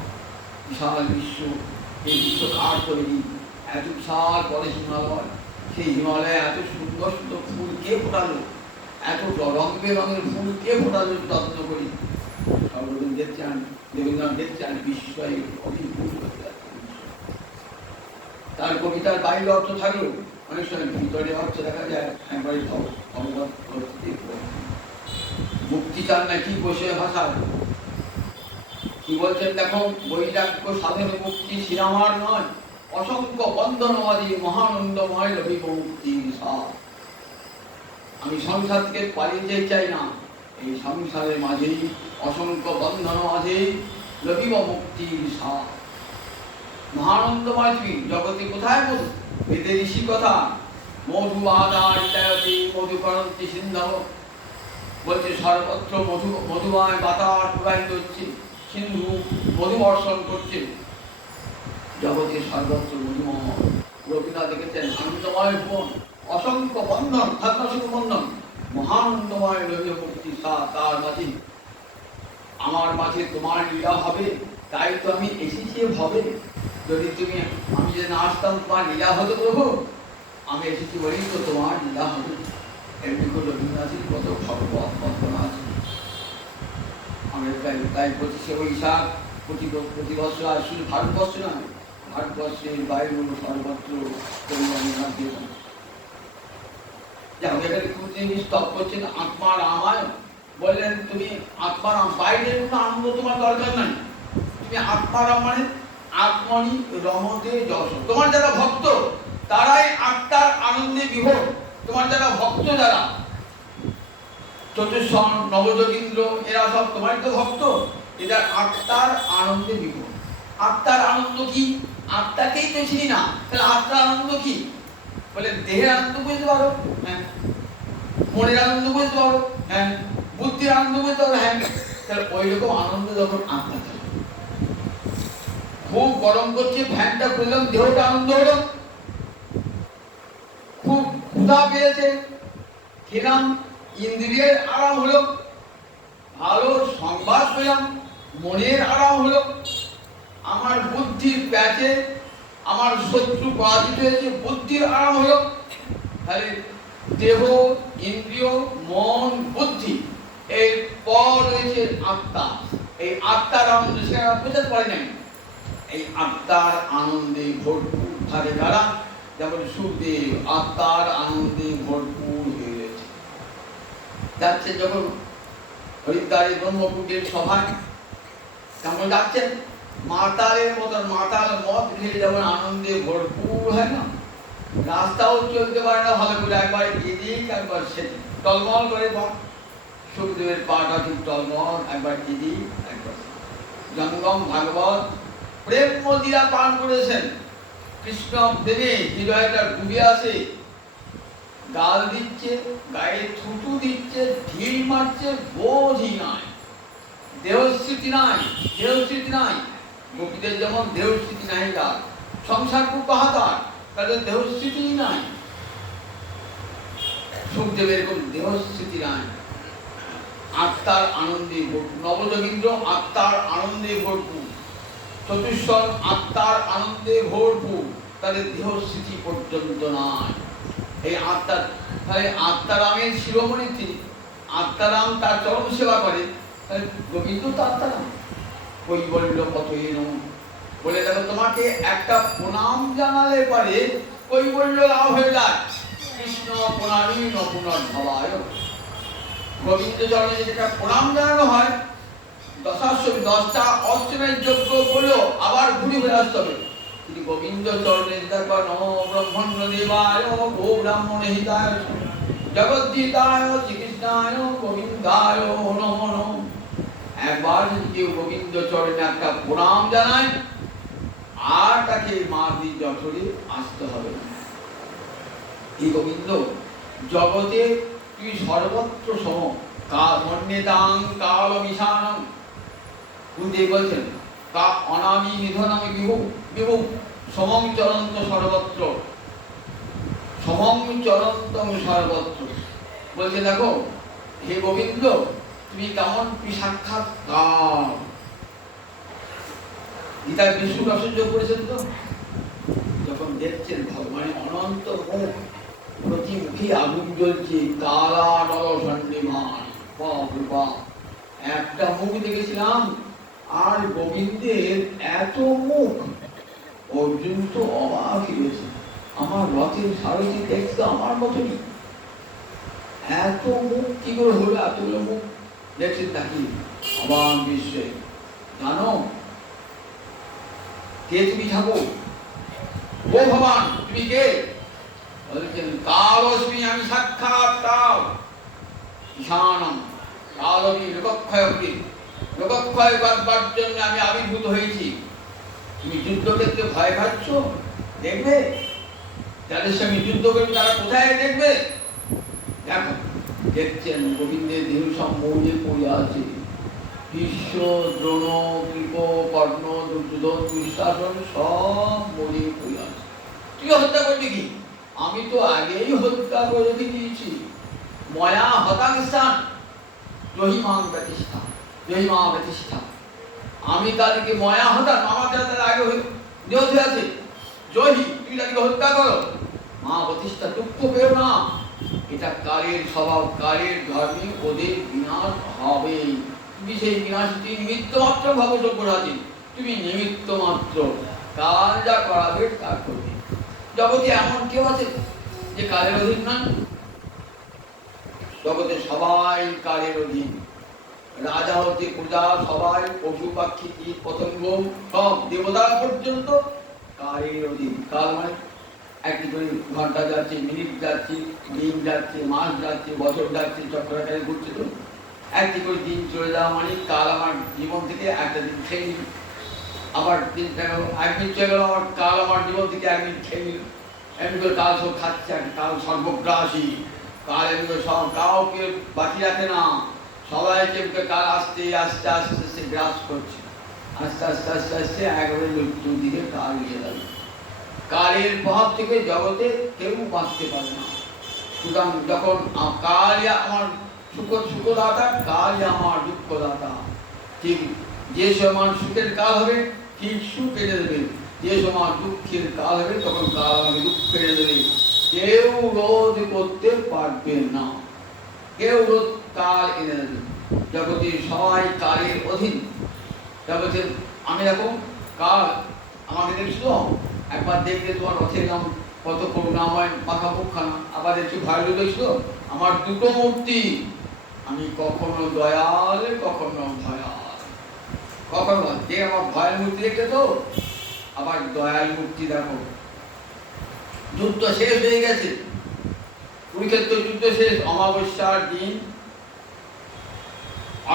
বিশাল বিশ্ব, এই বিশ্ব কার তৈরি, এত বিশাল পরে হিমালয়, সেই হিমালয়ে এত সুন্দর সুন্দর ফুল কে ফোটালো, এত রং বেরঙের ফুল কে ফোটালো যত্ন করি। সর্বদিন দেখছেন, দেবেন্দ্রনাথ দেখছেন বিস্ময়ে অভিভূত হতে। তার কবিতার বাইরে অর্থ থাকলেও অনেক সময় ভিতরে অর্থ দেখা যায়। একবারে মুক্তি চান না কি বসে ভাষা কি বলছেন দেখো, বৈরাগ্য সাধনে মুক্তি শ্রীরামার নয়, অসংখ্য বন্ধনবাদী মহানন্দময় রবিব মুক্তির সার। আমি সংসার থেকে পালিয়ে যেতে চাই না, এই সংসারের মাঝেই অসংখ্য বন্ধন মাঝে রবিব মুক্তির সার। মহানন্দময় তুমি জগতে কোথায় মধু? বেদে ঋষি কথা, মধু আদারিতায়তে মধু করন্তি সিন্ধব। বলছে সর্বত্র মধুময় বাতাস প্রবাহিত হচ্ছে, সিন্ধু মধু বর্ষণ করছে, জগতের সর্বত্র মধুময়। রবীন্দ্রনাথ দেখেছেন আনন্দময় ভুবন, অসংখ্য বন্ধন, থাকনা বন্ধন, মহানন্দময় রবীন্দ্র মুক্তির সার। তার মাঝে আমার মাঝে তোমার লীলা হবে, তাই তো আমি এসেছি ভাবে। যদি তুমি আমি যদি না আসতাম তোমার লীলা হতো প্রভু, আমি এসেছি বলি তো তোমার লীলা হবে। এমনি করে রবীন্দ্রনাথের কত ভগবত বন্দনা আছে। আমরা তাই 25শে বৈশাখ প্রতি বছর, আর শুধু ভারতবর্ষ নয়, ভারতবর্ষের বাইরেও সর্বত্র রবীন্দ্রনাথ দেবেন। স্তব করছেন আত্মার আমায়, বললেন তুমি আত্মার বাইরের কোনো আনন্দ তোমার দরকার নাই, তুমি আত্মার মানে আত্মনি রমতে যশ। তোমার যারা ভক্ত তারাই আত্মার আনন্দে বিভোর। তোমার যারা ভক্ত, যারা চতুর্শন নবযোগীন্দ্র, এরা সব তোমারই তো ভক্ত, এরা আত্মার আনন্দে বিভোর। আত্মার আনন্দ কি? আত্মাকেই তো চিনি না, তাহলে আত্মার আনন্দ কি? বলে দেহের আনন্দ বুঝতে পারো, হ্যাঁ। মনের আনন্দ বুঝতে পারো, হ্যাঁ। বুদ্ধির আনন্দ বুঝতে পারো, হ্যাঁ। তাহলে ওই রকম আনন্দ যখন আত্মা থাকে। খুব গরম করছে, ফ্যানটা খুললাম, দেহটা আনন্দ হলো। খুব ক্ষুধা পেয়েছে, খেলাম, ইন্দ্রিয়ের আরাম হলো। ভালো সংবাদ পেলাম, মনের আরাম হলো। আমার বুদ্ধির প্যাচে আমার শত্রু পরাজিত হয়েছে, বুদ্ধির আরাম হলো। তাহলে দেহ, ইন্দ্রিয়, মন, বুদ্ধি, এই পর রয়েছে আত্মা। এই আত্মার আনন্দ সেটা বোঝাতে পারি নাই। এই আত্মার আনন্দে ভরপুর থাকে কারা? যেমন সুখদেব আত্মার আনন্দে ভরপুর হয়ে গেছে। যাচ্ছে যখন হরিদ্বারের ব্রহ্মকুণ্ডের সভায়, তেমন যাচ্ছেন মাতালের মতন, মাতাল মদ খেয়ে যেমন আনন্দে ভরপুর হয় না, রাস্তাও চলতে পারে না ভালো করে, একবার এদিক একবার সেদিক, টলমল করে। সুখদেবের পাটা ঠিক টলমল, একবার এদিক একবার। জঙ্গম ভাগবত প্রেম মদিরা পান করেছেন, কৃষ্ণ দেবে হৃদয়টা ডুবে আসে, গাল দিচ্ছে, গায়ে থুতু দিচ্ছে, ঢিল মারছে, বোঝই নাই, দেহস্মৃতি নাই, দেহস্মৃতি নাই। গোপীদের যেমন দেহস্মৃতি নাই, গাল সংসার খুব বাহাদার, তাদের দেহস্মৃতি নাই। সুখদেবের এরকম দেহস্মৃতি নাই, আত্মার আনন্দে ভরপুর। নবযোগীন্দ্র আত্মার আনন্দে ভরপুর, চতুর্শন আত্মার আনন্দে ভরপুর, তাদের দেহস্মৃতি পর্যন্ত নাই। এই আত্মার, তাহলে আত্মারামের শিরোমণি তিনি, আত্মারাম তার চরম সেবা করে, তাহলে গোবিন্দ তো আত্মারাম। কৈবল্য কত এনো বলে দেখো, তোমাকে একটা প্রণাম জানালে পারে কৈবল্য লাভ হয়ে যায়। কৃষ্ণ প্রণামী ন পুনর্ভবায়। গোবিন্দ চরণে যেটা প্রণাম জানানো হয়, 10টা অষ্টমের যজ্ঞ করলো, আবার ঘুরে ফিরে আসতে হবে। কিন্তু গোবিন্দ চরণে দেখো নমো ব্রহ্মণ্য দেবায় গো ব্রাহ্মণ হিতায় জগদ্ধিতায় শ্রীকৃষ্ণায় গোবিন্দায় নমো নমঃ। একবার যদি কেউ গোবিন্দ চরণে একটা প্রণাম জানায়, আর তাকে মাতৃ জঠরে আসতে হবে না। এই গোবিন্দ জগতে তুই সর্বত্র সম, মন্যেতাং কাল মিশানং। গুরুদেব বলছেন তা অনামি নিধনামি বিভু বিভু সমং চরন্ত সর্বত্র, সমং চরন্তং সর্বত্র। বলছে দেখো হে গোবিন্দ, তুমি কেমন, তুমি সাক্ষাৎ কাল। গীতার বিষ্ণু রসযোগ করেছেন তো, যখন দেখছেন ভগবানের অনন্ত মুখ, প্রতি মুখে আগুন জ্বলছে, কালা নরসন্নিমান, বাবা একটা মুখ দেখেছিলাম, আর গোবিন্দের এত মুখ। অর্জুন তো অবাক হয়েছে, আমার রথের সারথি দেখতে আমার মতনই, এত মুখ কি করে হলো, এতগুলো মুখ দেখছেন নাকি অবাক বিশ্বে। জানো কে তুমি ঠাকুর? ও ভগবান তুমি কে? বলছেন কালস্মি, আমি সাক্ষাৎ কাল। ঈশানম কালমি লোকক্ষয়কে, লোকক্ষয় করবার জন্য আমি আবির্ভূত হয়েছি। তুমি যুদ্ধক্ষেত্রে ভয় খাচ্ছ, দেখবে যাদের সঙ্গে যুদ্ধ করবে তারা কোথায় দেখবে? দেখো, দেখছেন গোবিন্দের দেহ সব মৌজে পড়ে আছে। ভীষ্ম, দ্রোণ, কৃপ, কর্ণ, দুর্যোধন, দুঃশাসন সব মৌজে পড়ে আছে। তুই হত্যা করবি কি? আমি তো আগেই হত্যা করে রেখে দিয়েছি। ময়া হতাংস্থান জহিমা ব্যতিষ্ঠা, জহিমা ব্যতিষ্ঠা। আমি তাদেরকে ময়া হতাম, আমার তাদের আগে নিহত আছে। জহি, তুই তাদেরকে হত্যা করো। মা প্রতিষ্ঠা, দুঃখ পেও না। এটা কালের স্বভাব, কালের ধর্মে ওদের বিনাশ হবে। তুমি সেই বিনাশটি নিমিত্ত মাত্র ভাবো সভ্যরাজি, তুমি নিমিত্ত মাত্র। কাল যা করাবে তা করবে। জগতে এমন কেউ আছে যে কালের অধীন নয়? জগতে সবাই কালের অধীন। রাজা হতে প্রজা, সবাই পশু পাখি কীট পতঙ্গ সব দেবতা পর্যন্ত কালের অধীন। কাল মানে একটি করে ঘন্টা যাচ্ছে, মিনিট যাচ্ছে, দিন যাচ্ছে, মাস যাচ্ছে, বছর যাচ্ছে, চক্রাকারে ঘুরছে। তো একটি করে দিন চলে যাওয়া মানে কাল আমার জীবন থেকে একটা দিন খেয়ে নিল। আবার দিনটা গেল, একদিন চলে গেল, আমার কাল আমার জীবন থেকে একদিন খেয়ে নিল। এমনি করে কাল সব খাচ্ছে, কাল সর্বগ্রাসী। কাল এমনি সব কাউকে বাকি রাখে না, সবাইকে কাল আস্তে আস্তে আস্তে আস্তে গ্রাস করছে। আস্তে আস্তে আস্তে আস্তে একবারে মৃত্যুর দিকে কাল নিয়ে যাবে। কালের প্রভাব থেকে জগতে কেউ বাঁচতে পারে না। সুতরাং যখন কালই আমার সুখদাতা, কালই আমার দুঃখদাতা। ঠিক যে সময় সুখের কাল হবে ঠিক সুখ এনে দেবে, যে সময় দুঃখের কাল হবে তখন কাল আমাকে দুঃখ এনে দেবে। কেউ রোধ করতে পারবে না, কেউ রোধ কাল এনে দেবে। জগতে সবাই কালের অধীন। জগতে আমি এরকম কাল আমাকে দেখছিল, একবার দেখলে তোমার রথে এলাম, কত করুণাময় পাখা মুখখানা। আবার একটু ভয় দেখছিল, আমার দুটো মূর্তি। আমি কখনো দয়াল, কখনো ভয়াল। কখনো যে আমার ভয়ের মূর্তি দেখে তো, আবার দয়াল মূর্তি দেখো। যুদ্ধ শেষ হয়ে গেছে, কুরুক্ষেত্র যুদ্ধ শেষ। অমাবস্যার দিন,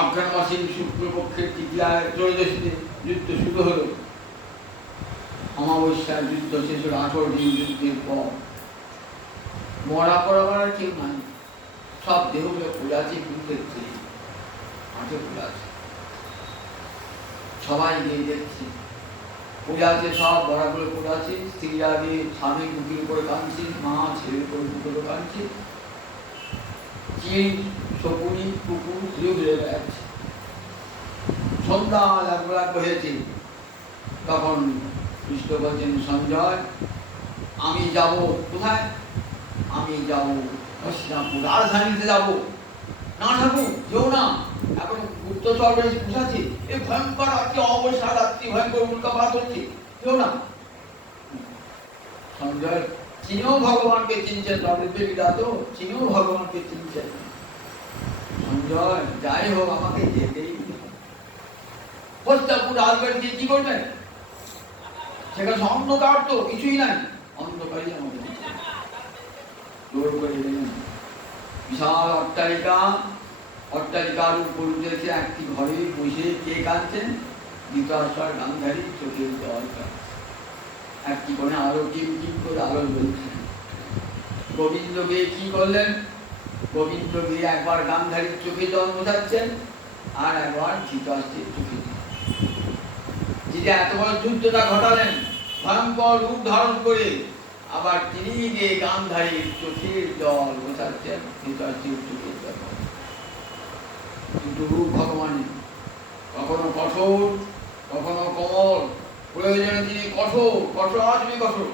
অগ্রহায়ণ মাসের শুক্লপক্ষের তৃতীয়ায় ত্রয়োদশীতে যুদ্ধ শুরু হলো। অমাবস্যার যুদ্ধ শেষ হলো 18 দিন যুদ্ধের পর। মরা পড়াবার আর কেউ নাই, সব দেহগুলো পড়ে আছে কুরুক্ষেত্রে, মাঠে পড়ে আছে। সবাই গিয়ে দেখছে, পড়ে আছে, সব বড়াগুলো পড়ে আছে। স্ত্রীরা গিয়ে স্বামীর বুকের উপরে কাঁদছে, মা ছেলের উপরে বুকের কাঁদছে। চিল, শকুনি, কুকুর ঘুরে ঘুরে বেড়াচ্ছে। সন্ধ্যা লাগ হয়েছে, তখন কৃষ্ণ বলছেন, সঞ্জয় আমি যাব কোথায়? আমি যাব হস্তিনাপুর, রাজধানীতে যাব। না ঠাকুর যেও না, এখন গুপ্তচর বসেছে, এই ভয়ঙ্কর রাত্রি, অমাবস্যা রাত্রি, ভয়ঙ্কর উল্কাপাত হচ্ছে, যেও না। সঞ্জয় চিনেও ভগবানকে চিনছেন, তো চিনেও ভগবানকে চিনছেন। সঞ্জয় যাই হোক আমাকে যেতেই হবে। হস্তিনাপুর রাজবাড়িতে কি করবেন? সেখানে অন্ধকার, তো কিছুই নাই, অন্ধকারই আমাদের জোর করে দিলেন। বিশাল অট্টালিকা, অট্টালিকার উপর উঠেছে একটি ঘরে বসে কে কাঁদছেন? ধৃতরাষ্ট্র গান্ধারী চোখের জল কাঁদছে। একটি কোণে আলো টিম টিম করে আলো জ্বলছে। গোবিন্দ গিয়ে কি করলেন? গোবিন্দ গিয়ে একবার গান্ধারীর চোখে জল মোছাচ্ছেন, আর একবার ধৃতরাষ্ট্রের চোখে। যিনি এত বড় যুদ্ধটা ঘটালেন ভয়ঙ্কর রূপ ধারণ করে, আবার তিনি গিয়ে গান্ধারীর চোখের জল মোছাচ্ছেন, ধৃতরাষ্ট্রের চোখের জল। দুটো রূপ ভগবানের, কখনো কঠোর, কখনো কোমল। প্রয়োজনে তিনি কঠোর, কঠোর আসবে কঠোর।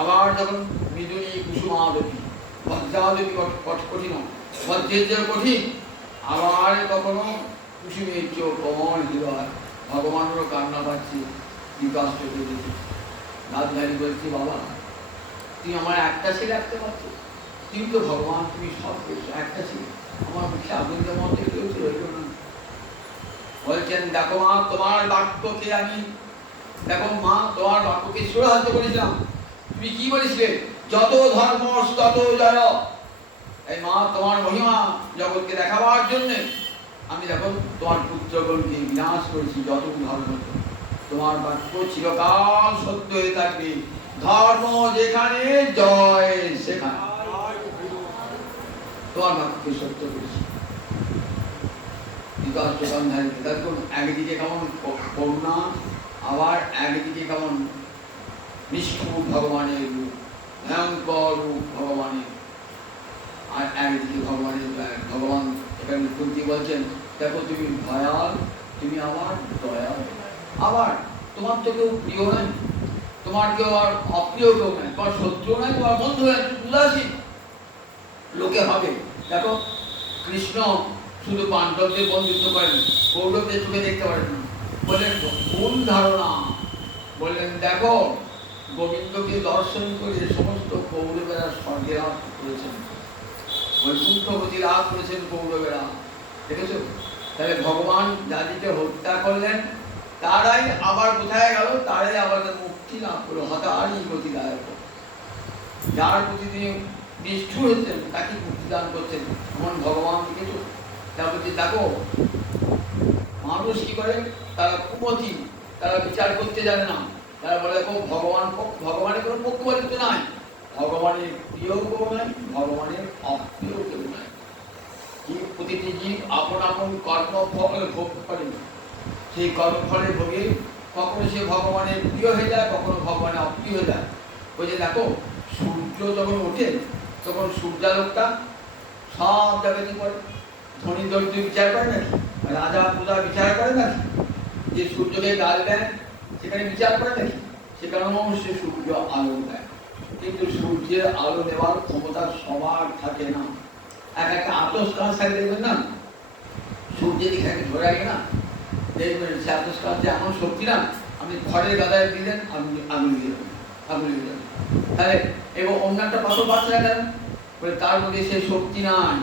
আবার যখন মৃদুনী কুসুমাদেবী, বজ্রাদেবী কঠিন, বজ্রের কঠিন। আবার কখনো কুসুমের চোখ, কোমল হৃদয়। ভগবানেরও কান্না পাচ্ছে, বিকাশ চোখে দিচ্ছে। রাজধানী বলছি, বাবা তুমি আমার একটা ছেলে রাখতে পারছো? তুমি তো ভগবান, তুমি সব পেয়েছো, একটা ছেলে আমার মুখে আগুনের মধ্যে কেউ রইল না। বলছেন, দেখো মা, তোমার বাক্যকে আমি দেখো মা, তোমার বাক্যকে সুরাহ্য করেছিলাম। তুমি কি বলেছিলে? যত ধর্ম তত জয়। এই মা, তোমার মহিমা জগৎকে দেখাবার জন্য আমি দেখো তোমার পুত্রগণকে বিনাশ করেছি। যত ধর্ম, তোমার বাক্য চিরকাল সত্য হয়ে থাকবে। ধর্ম যেখানে, জয় সেখানে। তোমার বাক্যকে সত্য করেছি। একদিকে কেমন করুণা, আবার একদিকে কেমন নিষ্ঠুর ভগবানের রূপ, ভয়ঙ্কর রূপ ভগবানের। আর একদিকে ভগবান এখানে কুন্তি বলছেন, দেখো তুমি ভয়াল, তুমি আমার দয়াল। আবার তোমার তো কেউ প্রিয় নাই, তোমার কেউ আর অপ্রিয় কেউ নাই, তোমার শত্রু নাই, তোমার বন্ধু নাই, উদাসীন লোকে হবে। দেখো কৃষ্ণ শুধু পাণ্ডবদের বন্ধুত্ব করেন, কৌরবদের চোখে দেখতে পারেন না। বললেন ভুল ধারণা। বললেন দেখো, গোবিন্দকে দর্শন করে সমস্ত কৌরবেরা স্বর্গে লাভ করেছেন, বৈকুণ্ঠপতি লাভ করেছেন কৌরবেরা। দেখেছো? তাহলে ভগবান যাদেরকে হত্যা করলেন তারাই আবার কোথায় গেল? তারাই আবার মুক্তি লাভ করলো। হতারই গতিদায়ক। যার প্রতি তিনি নিষ্ঠুর হয়েছেন তাকে মুক্তিদান করছেন এমন ভগবান। দেখেছো? তারপর দেখো মানুষ কি করে, তারা কুমতি, তারা বিচার করতে জানে না। তারা বলে দেখো ভগবানের কোনো পক্ষপাতিত্ব নাই, ভগবানের প্রিয় কেউ নাই, ভগবানের অপ্রিয় কেউ নাই। জীব, প্রতিটি জীব আপন আপন কর্মফল ভোগ করে, সেই কর্মফলের ভোগে কখনো সে ভগবানের প্রিয় হয়ে যায়, কখনো ভগবানের অপ্রিয় হয়ে যায়। ওই যে দেখো সূর্য যখন ওঠে তখন সূর্যালোকটা সব জায়গাতে করে। ধনী দরিদ্র বিচার করে নাকি? রাজা পূজা বিচার করে নাকি? যে সূর্যকে গাল দেন সেখানে বিচার করে নাকি? সেখানেও সে সূর্য আলো দেয়, কিন্তু সূর্যের আলো দেওয়ার ক্ষমতা সবার থাকে না। একটা আতস কাজ থাকে, দেখবেন না, সূর্যের দিকে ধরে রাখে না, দেখবেন সে আতস কাজ এমন শক্তি না, আপনি ঘরের গাদায় দিলেন, আপনি আগুন দিয়ে দেবেন, আগুন দিয়ে দেবেন। তাহলে এবং অন্য একটা পাথর পাচ্ছে না কেন? বলে তার মধ্যে সেই শক্তি নাই,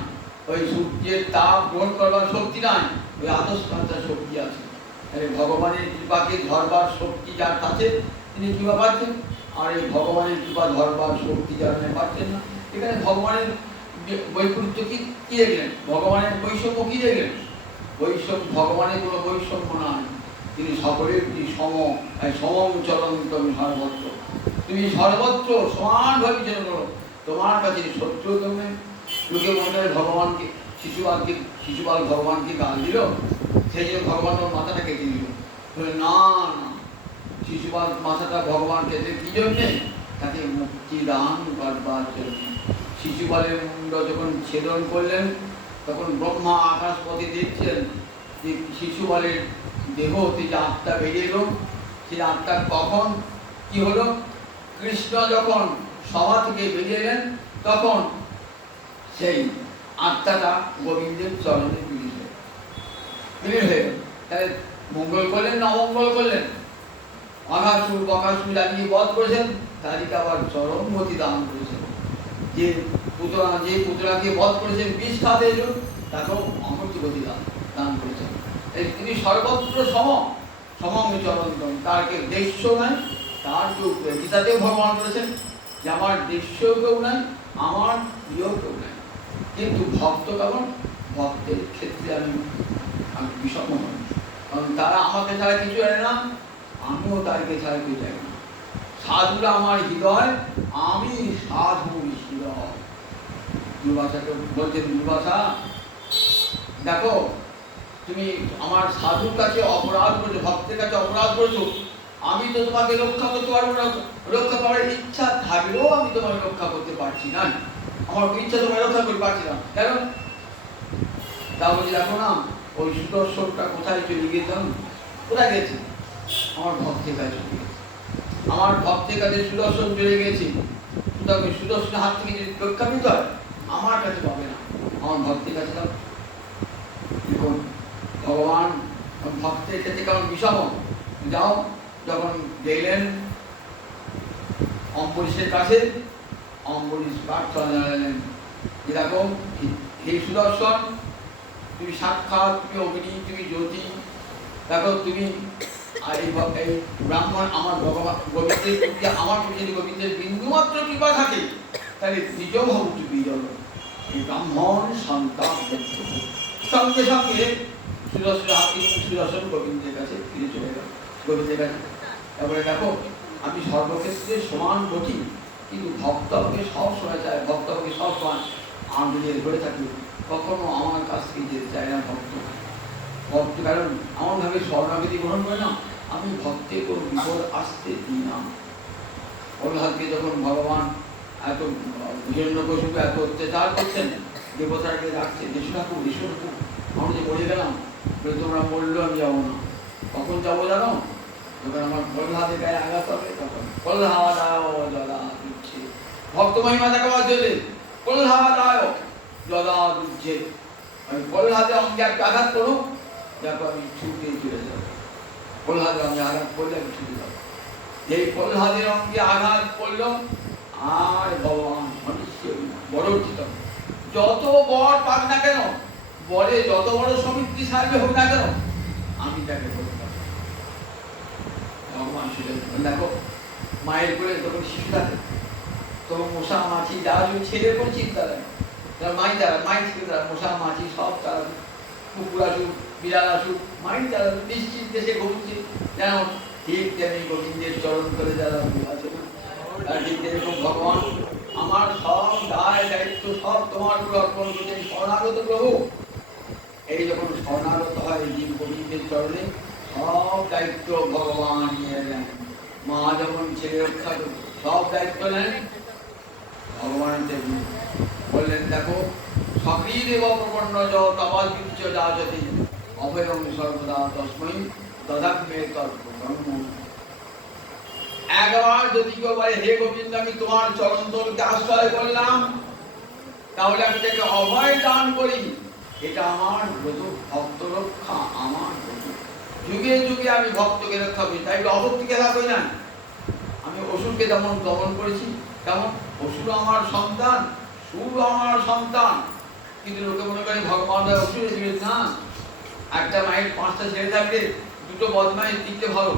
ওই সূর্যের তাপ গ্রহণ করবার শক্তি নাই, ওই আতস কাজটার শক্তি আছে। তাহলে ভগবানের কৃপাকে ধরবার শক্তি যার কাছে তিনি কৃপা পাচ্ছেন, আর এই ভগবানের কৃপা ধরবার শক্তি যার পাচ্ছেন না। এখানে ভগবানের বৈপরীত্য কি দেখলেন? ভগবানের বৈষম্য কি দেখলেন? বৈষম্য, ভগবানের কোনো বৈষম্য নাই, তিনি সকলের সমচরন্তম সর্বত্র। তুমি সর্বত্র সমানভাবে যেন করো, তোমার কাছে শত্রু কেউ নেই। লোকে মনে হয় ভগবানকে শিশুপাল ভগবানকে গাল দিল, সেই জন্য ভগবান ওর মাথাটা কেটে দিল। না না, শিশুপাল মাথাটা ভগবান কেটে কি জন্যে? তাকে মুক্তি দান করবার জন্য। শিশুপালের মুন্ড যখন ছেদন করলেন তখন ব্রহ্মা আকাশপথে দেখছেন যে শিশুপালের দেহ হতে যে আত্মা বেরিয়ে এলো, সেই আত্মা কখন কি হলো? কৃষ্ণ যখন সভা থেকে বেরিয়ে এলেন তখন সেই আত্মাটা গোবিন্দের চরণে বিলীন হয়ে গেল। তাহলে মঙ্গল করলেন না অমঙ্গল করলেন? অঘাসুর বকাসুর লাগিয়ে বধ করেছেন, তাদেরকে আবার চরম গতি দান করেছেন। যে পুতলাকে বধ করেছেন বিষ খাতে এলো, তাকেও অমৃত গতি দান করেছেন। তিনি সর্বত্র সমম চরন্তম, তার কেউ দেশ্য নাই, তার কেউ গীতাতেও ভগবান করেছেন যে আমার দেশ্য কেউ নাই, আমার প্রিয় কেউ নাই। কিন্তু ভক্ত কেমন? ভক্তের ক্ষেত্রে আমি বিষম মানুষ, কারণ তারা আমাকে ছাড়া কিছু জানে না, আমিও তাদেরকে ছাড়া কিছু জানি না। সাধুরা আমার হৃদয়, আমি সাধু হৃদয়। দুর্বাসাকে বলছেন, দুর্বাসা দেখো তুমি আমার সাধুর কাছে অপরাধ করেছো, ভক্তের কাছে অপরাধ করেছো, আমি তো তোমাকে রক্ষা করতে পারবো না। রক্ষা করার ইচ্ছা থাকলেও আমি তোমাকে রক্ষা করতে পারছি না, আমার ইচ্ছা তোমাকে রক্ষা করতে পারছি না। কেন? তা বলছি দেখো না, ওই সুদর্শনটা কোথায় চলে গিয়েছিলাম? কোথায় গেছে? আমার ভক্তের কাছে চলে গেছে। আমার ভক্তের কাছে সুদর্শন চলে গেছে, তবে সুদর্শন হাত থেকে যদি রক্ষা পেতে হয় আমার কাছে পাবে না, আমার ভক্তের কাছে দাও। দেখুন ভগবান ভক্তের ক্ষেত্রে কেমন বিষম। যাও, যখন গেলেন অম্বরীশের কাছে, অম্বরীশ প্রার্থনা জানালেন, এরকম হে সুদর্শন, তুমি সাক্ষাৎ, তুমি অগ্নি, তুমি জ্যোতি, দেখো তুমি আর এই ব্রাহ্মণ আমার ভগবান গোবিন্দের প্রতি আমার প্রতি গোবিন্দের বিন্দুমাত্র কৃপা থাকে, তাহলে দ্বিজ ভবতু বিজয়, এই ব্রাহ্মণ সন্তান সঙ্গে সঙ্গে সুদর্শন গোবিন্দের কাছে ফিরে চলে গেল। গোবিন্দের কাছে তারপরে দেখো, আমি সর্বক্ষেত্রে সমান গতি, কিন্তু ভক্ত আমাকে সব সময় চায়, ভক্ত আমাকে সব সময় আঙুলে ধরে থাকি, কখনো আমার কাছ থেকে যেতে চায় না ভক্ত। ভক্ত কারণ আমার ভাবে শরণাগতি গ্রহণ করে না, আমি ভক্তের কোনো বিপদ আসতে দিই না। প্রহ্লাদকে যখন ভগবান এত হিরণ্যকশিপু এত অত্যাচার করছেন, দেবতাকে রাখছে, দেশ ঠাকুর আমরা যে মরে গেলাম, বলে তোমরা মরলো আমি যাবো না। কখন যাবো জানো? যখন আমার প্রহ্লাদের গায়ে আঘাত হবে, তখন প্রহ্লাদায় যদা দুঃখে, ভক্ত মহিমা দেখাবার জন্য প্রহ্লাদায় যদা দুঃখে, আমি প্রহ্লাদের অঙ্গে একটা আঘাত করুক, দেখো আমি ছুটে চলে যাবো। প্রহ্লাদের অঙ্গে আঘাত করলে আমি ছুটে যাবো। এই প্রহ্লাদের অঙ্গে আঘাত করলো, আর ভগবান বড় উচিত, যত বর পাক না কেন, বলে যত বড় সমিতি সার্বে হোক না কেন, আমি তাকে বলতে পারবো। ভগবান সেটা দেখো, মায়ের কোলে যখন শিশু থাকে, তখন মশা মাছি যা ছেলে কোনো চিন্তা নেই, তারা মাই তারা মাই ছিল, তারা মশা মাছি সব তারা, কুকুর আসুক বিড়াল আসুক, মাই তারা নিশ্চিন্তে সে ঘুমছে। যেন ঠিক তেমনি গোবিন্দের চরণ করে যারা আছে না, তার ঠিক যেরকম ভগবান আমার সব দায় দায়িত্ব সব তোমার উপর অর্পণ করছেন, শরণাগত প্রভু। এই যখন শরণাগত হয় জীব গোবিন্দের চরণে, সব দায়িত্ব ভগবান নিয়ে নেন। মা যখন ছেলে রক্ষা করে সব দায়িত্ব নেন, ভগবান বললেন দেখো, সক্রিয় প্রপন্ন তবাজ বিচ্ছ যাচতি অভয়ং সর্বদা তস্মৈ দদাম্যে তৎপ্রসন্ন। একবার যদি কেউ বলে হে গোবিন্দ আমি তোমার চরণ তলকে আশ্রয় করলাম, তাহলে আমি তাকে অভয় দান করি, এটা আমার ব্রত, ভক্ত রক্ষা আমার ব্রত। যুগে যুগে আমি ভক্তকে রক্ষা করি, তাই অভক্তিকে রক্ষা করি না। আমি অসুরকে যেমন দমন করেছি, তেমন অসুর আমার সন্তান, সুর আমার সন্তান। কিন্তু লোকে মনে করে ভগবান অসুরের জিনিস না। একটা মায়ের 5টা ছেলে থাকলে 2টো বদমাইশ, 3টে ভালো,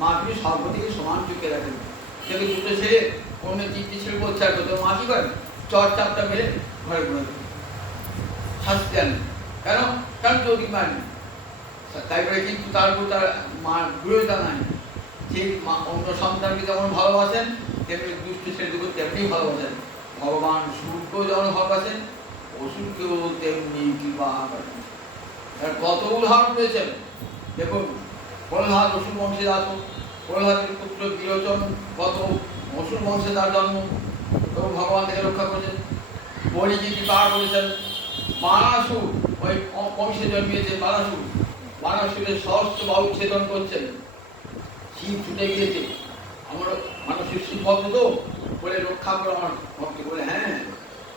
মা তুমি সর্বদিকে সমান চুকে রাখেন। কিন্তু 2টো ছেলে অন্য 3টে ছেলে বলছে আর করতে, মা কি করেন চর চাপটা মেরে ঘরে ঘুরে শাস্তি আনেন। কেন? কারণ চৌকি মানি। তারপরে কিন্তু তারপর তার মা বিরোধিতা নাই, ঠিক অন্য সন্তানকে যেমন ভালোবাসেন, তেমনি দুষ্ট ছেলেটুকু তেমনি ভালোবাসেন। ভগবান সুরকেও যেমন ভালোবাসেন, অসুরকেও তেমনি কৃপা করেন। কত উদাহরণ রয়েছেন দেখুন। প্রহ্লাদ অসুর বংশে জাত, প্রহ্লাদের পুত্র বিরোচন কত অসুর বংশে তার জন্ম, তখন ভগবান থেকে রক্ষা করেছেন। বলিগীতি পার করেছেন। বানাসুর ওই বংশে জন্মিয়েছে, বানাসুর, বানাসুরের সহস্র বাহু ছেদন করছেন, শিব ছুটে গিয়েছে, আমার মানুষের শিব ভক্ত তো, বলে রক্ষা করো আমার ভক্ত। বলে হ্যাঁ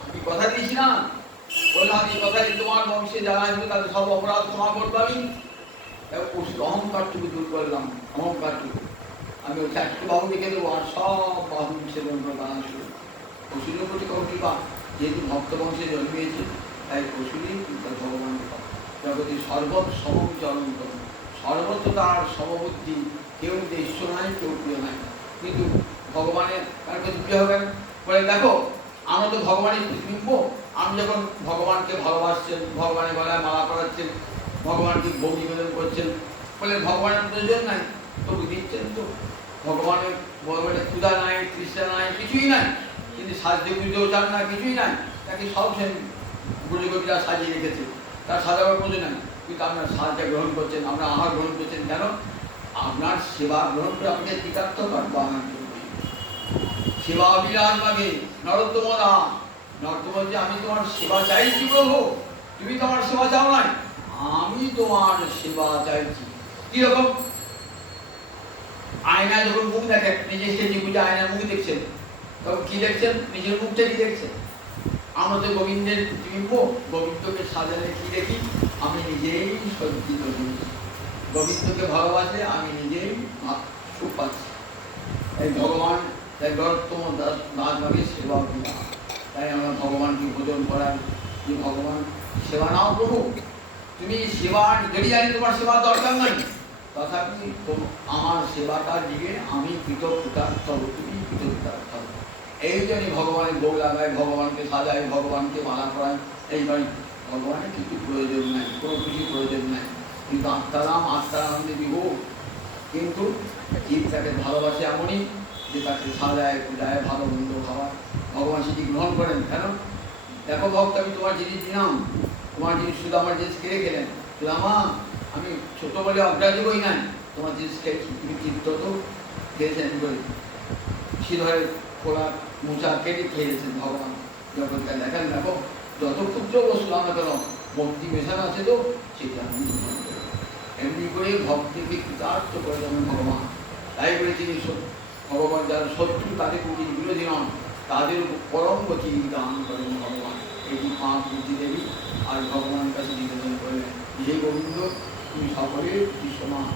আমি কথা দিয়েছি না, বললাম এই কথা তোমার বংশে যারা আসবে তাদের সব অপরাধ তোমার করবো আমি। অহংকারটুকু দূর করলাম, অহংকারটুকু আমি ওই 4টে বাহু রেখে দেবো, আর সব বাহু সেবন করে বানাসুর। অসুরের প্রতি কম কৃপা, যেহেতু ভক্ত বংশে জন্মিয়েছে, তাই অসুরই ভগবান জগতের সর্বত সমচরণ করুন, সর্বত্র তার সমবুদ্ধি, কেউ দেশ্য নাই, কেউ প্রিয় নাই, কিন্তু ভগবানের কার কাছে প্রিয় হবেন। বলে দেখো আমরা তো ভগবানের প্রতিবিম্ব, আমি যখন ভগবানকে ভালোবাসছেন, ভগবানের গলায় মালা পরাচ্ছেন, ভগবানকে ভোগ নিবেদন করছেন, বলে ভগবানের প্রয়োজন নাই, তবু দিচ্ছেন তো। ভগবানের ক্ষুধা নাই, তৃষ্ণা নাই, কিছুই নাই, কিন্তু সাহায্য পুজোও চান না, কিছুই নাই, তাকে সব সে গুরুগোপীরা সাজিয়ে রেখেছে, তার সাজাবার প্রয়োজন নাই, কিন্তু আপনার সাহায্য গ্রহণ করছেন, আমরা আহার গ্রহণ করছেন, কেন? আপনার সেবা গ্রহণ করে আপনাকে কৃতার্থ করবো। আমার সেবা অবিলাস ভাগে নরোত্তম দান, নরোত্তম বলছে আমি তোমার সেবা চাইছি প্রভু, তুমি তো আমার সেবা চাও নাই, আমি তোমার সেবা চাইছি। কিরকম? আয়নায় যখন মুখ দেখে, নিজে সেজে বুঝে আয়নায় মুখ দেখছেন, তখন কি দেখছেন? নিজের মুখটা কি দেখছেন? আমরা তো গোবিন্দের প্রতিবিম্ব, গোবিন্দকে সাজালে কি দেখি? আমি নিজেই সজ্জিত হই, গোবিন্দকে ভালোবাসলে আমি নিজেই সুখ পাচ্ছি। এই ভগবান তাই নরোত্তম দাস ভাগে সেবা বিনা, তাই আমরা ভগবানকে ভোজন করাই যে ভগবান সেবা নাও প্রভু, তুমি সেবা যদি জানি তোমার সেবা দরকার নাই, তথাপি আমার সেবাটার দিকে আমি কৃতজ্ঞতার্থ, তুমি কৃতজ্ঞতার্থ। এই জন্যই ভগবানের ভোগ লাগায়, ভগবানকে সাজায়, ভগবানকে মালা করায়। এইবারই ভগবানের কিছু প্রয়োজন নাই, কোনো কিছু প্রয়োজন নাই, কিন্তু আত্মারাম আত্মারামে বিভোগ। কিন্তু জীব তাকে ভালোবাসে এমনই যে তাকে সাজায়, পূজায়, ভালো মন্দ খাওয়া। ভগবান সেটি গ্রহণ করেন। কেন? দেখো ভক্ত, আমি তোমার জিনিস দিলাম, তোমার জিনিস শুধু আমার জিনিস খেয়ে গেলেন। সুদামা, আমি ছোট বলে অগ্রাহ্য করি নাই, তোমার জিনিস খেয়েছি, তুমি চিত্ত তো খেয়েছেন বলে শিলহের খোলা মোচা কেটে খেয়েছেন ভগবান। যখন তাই দেখেন, দেখো যত ক্ষুদ্র বস্তু আমরা কেন ভক্তি মেশানো আছে তো সেটা আমি এমনি করে ভক্তিকে কৃতার্থ করে দেবেন ভগবান। তাই বলে তিনি ভগবান যারা শত্রু তাদের প্রতি বিরোধী নন, তাদের পরম গতি দান করেন ভগবান। এটি 5 বুদ্ধি দেবী আর ভগবানের কাছে নিবেদন করলেন, হে গোবিন্দ, তুমি সকলের প্রতি সমান,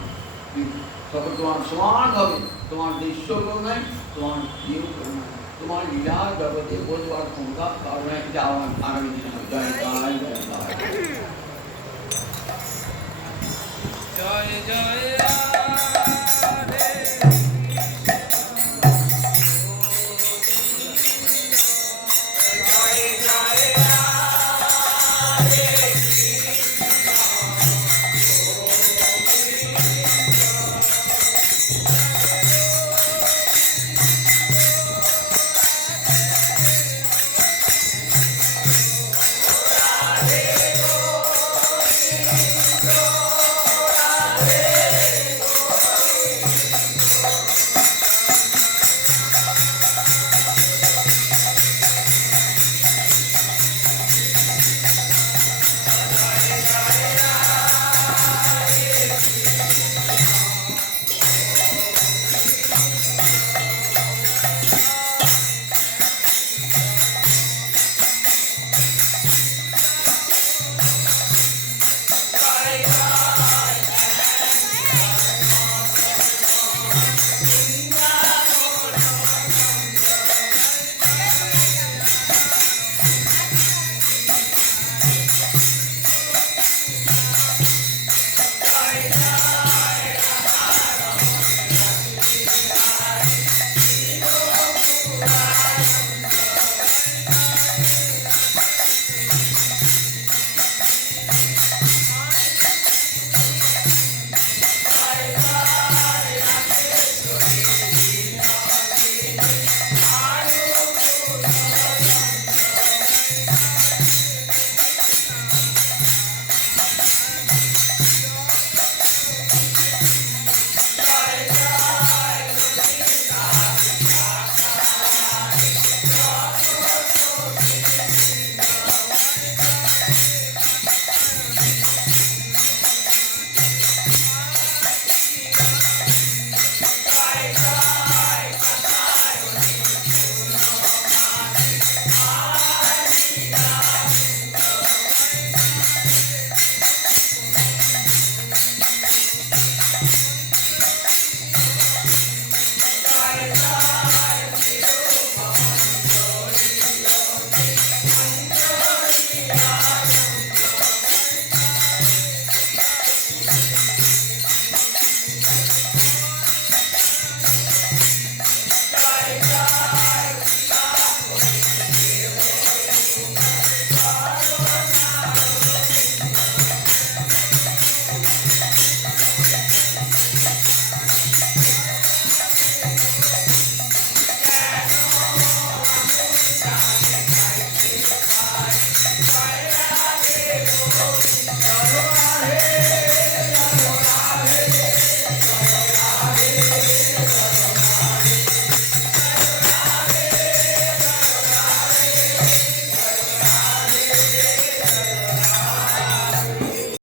সকল তোমার সমান হবে, তোমার দৃশ্য করুণায়, তোমার প্রিয় করুণায়, তোমার লীলা জগতে বোঝবার ক্ষমতা কারণে এটা আমার আগামী দিনে হবে। জয় জয় জয় জয় জয় জয়।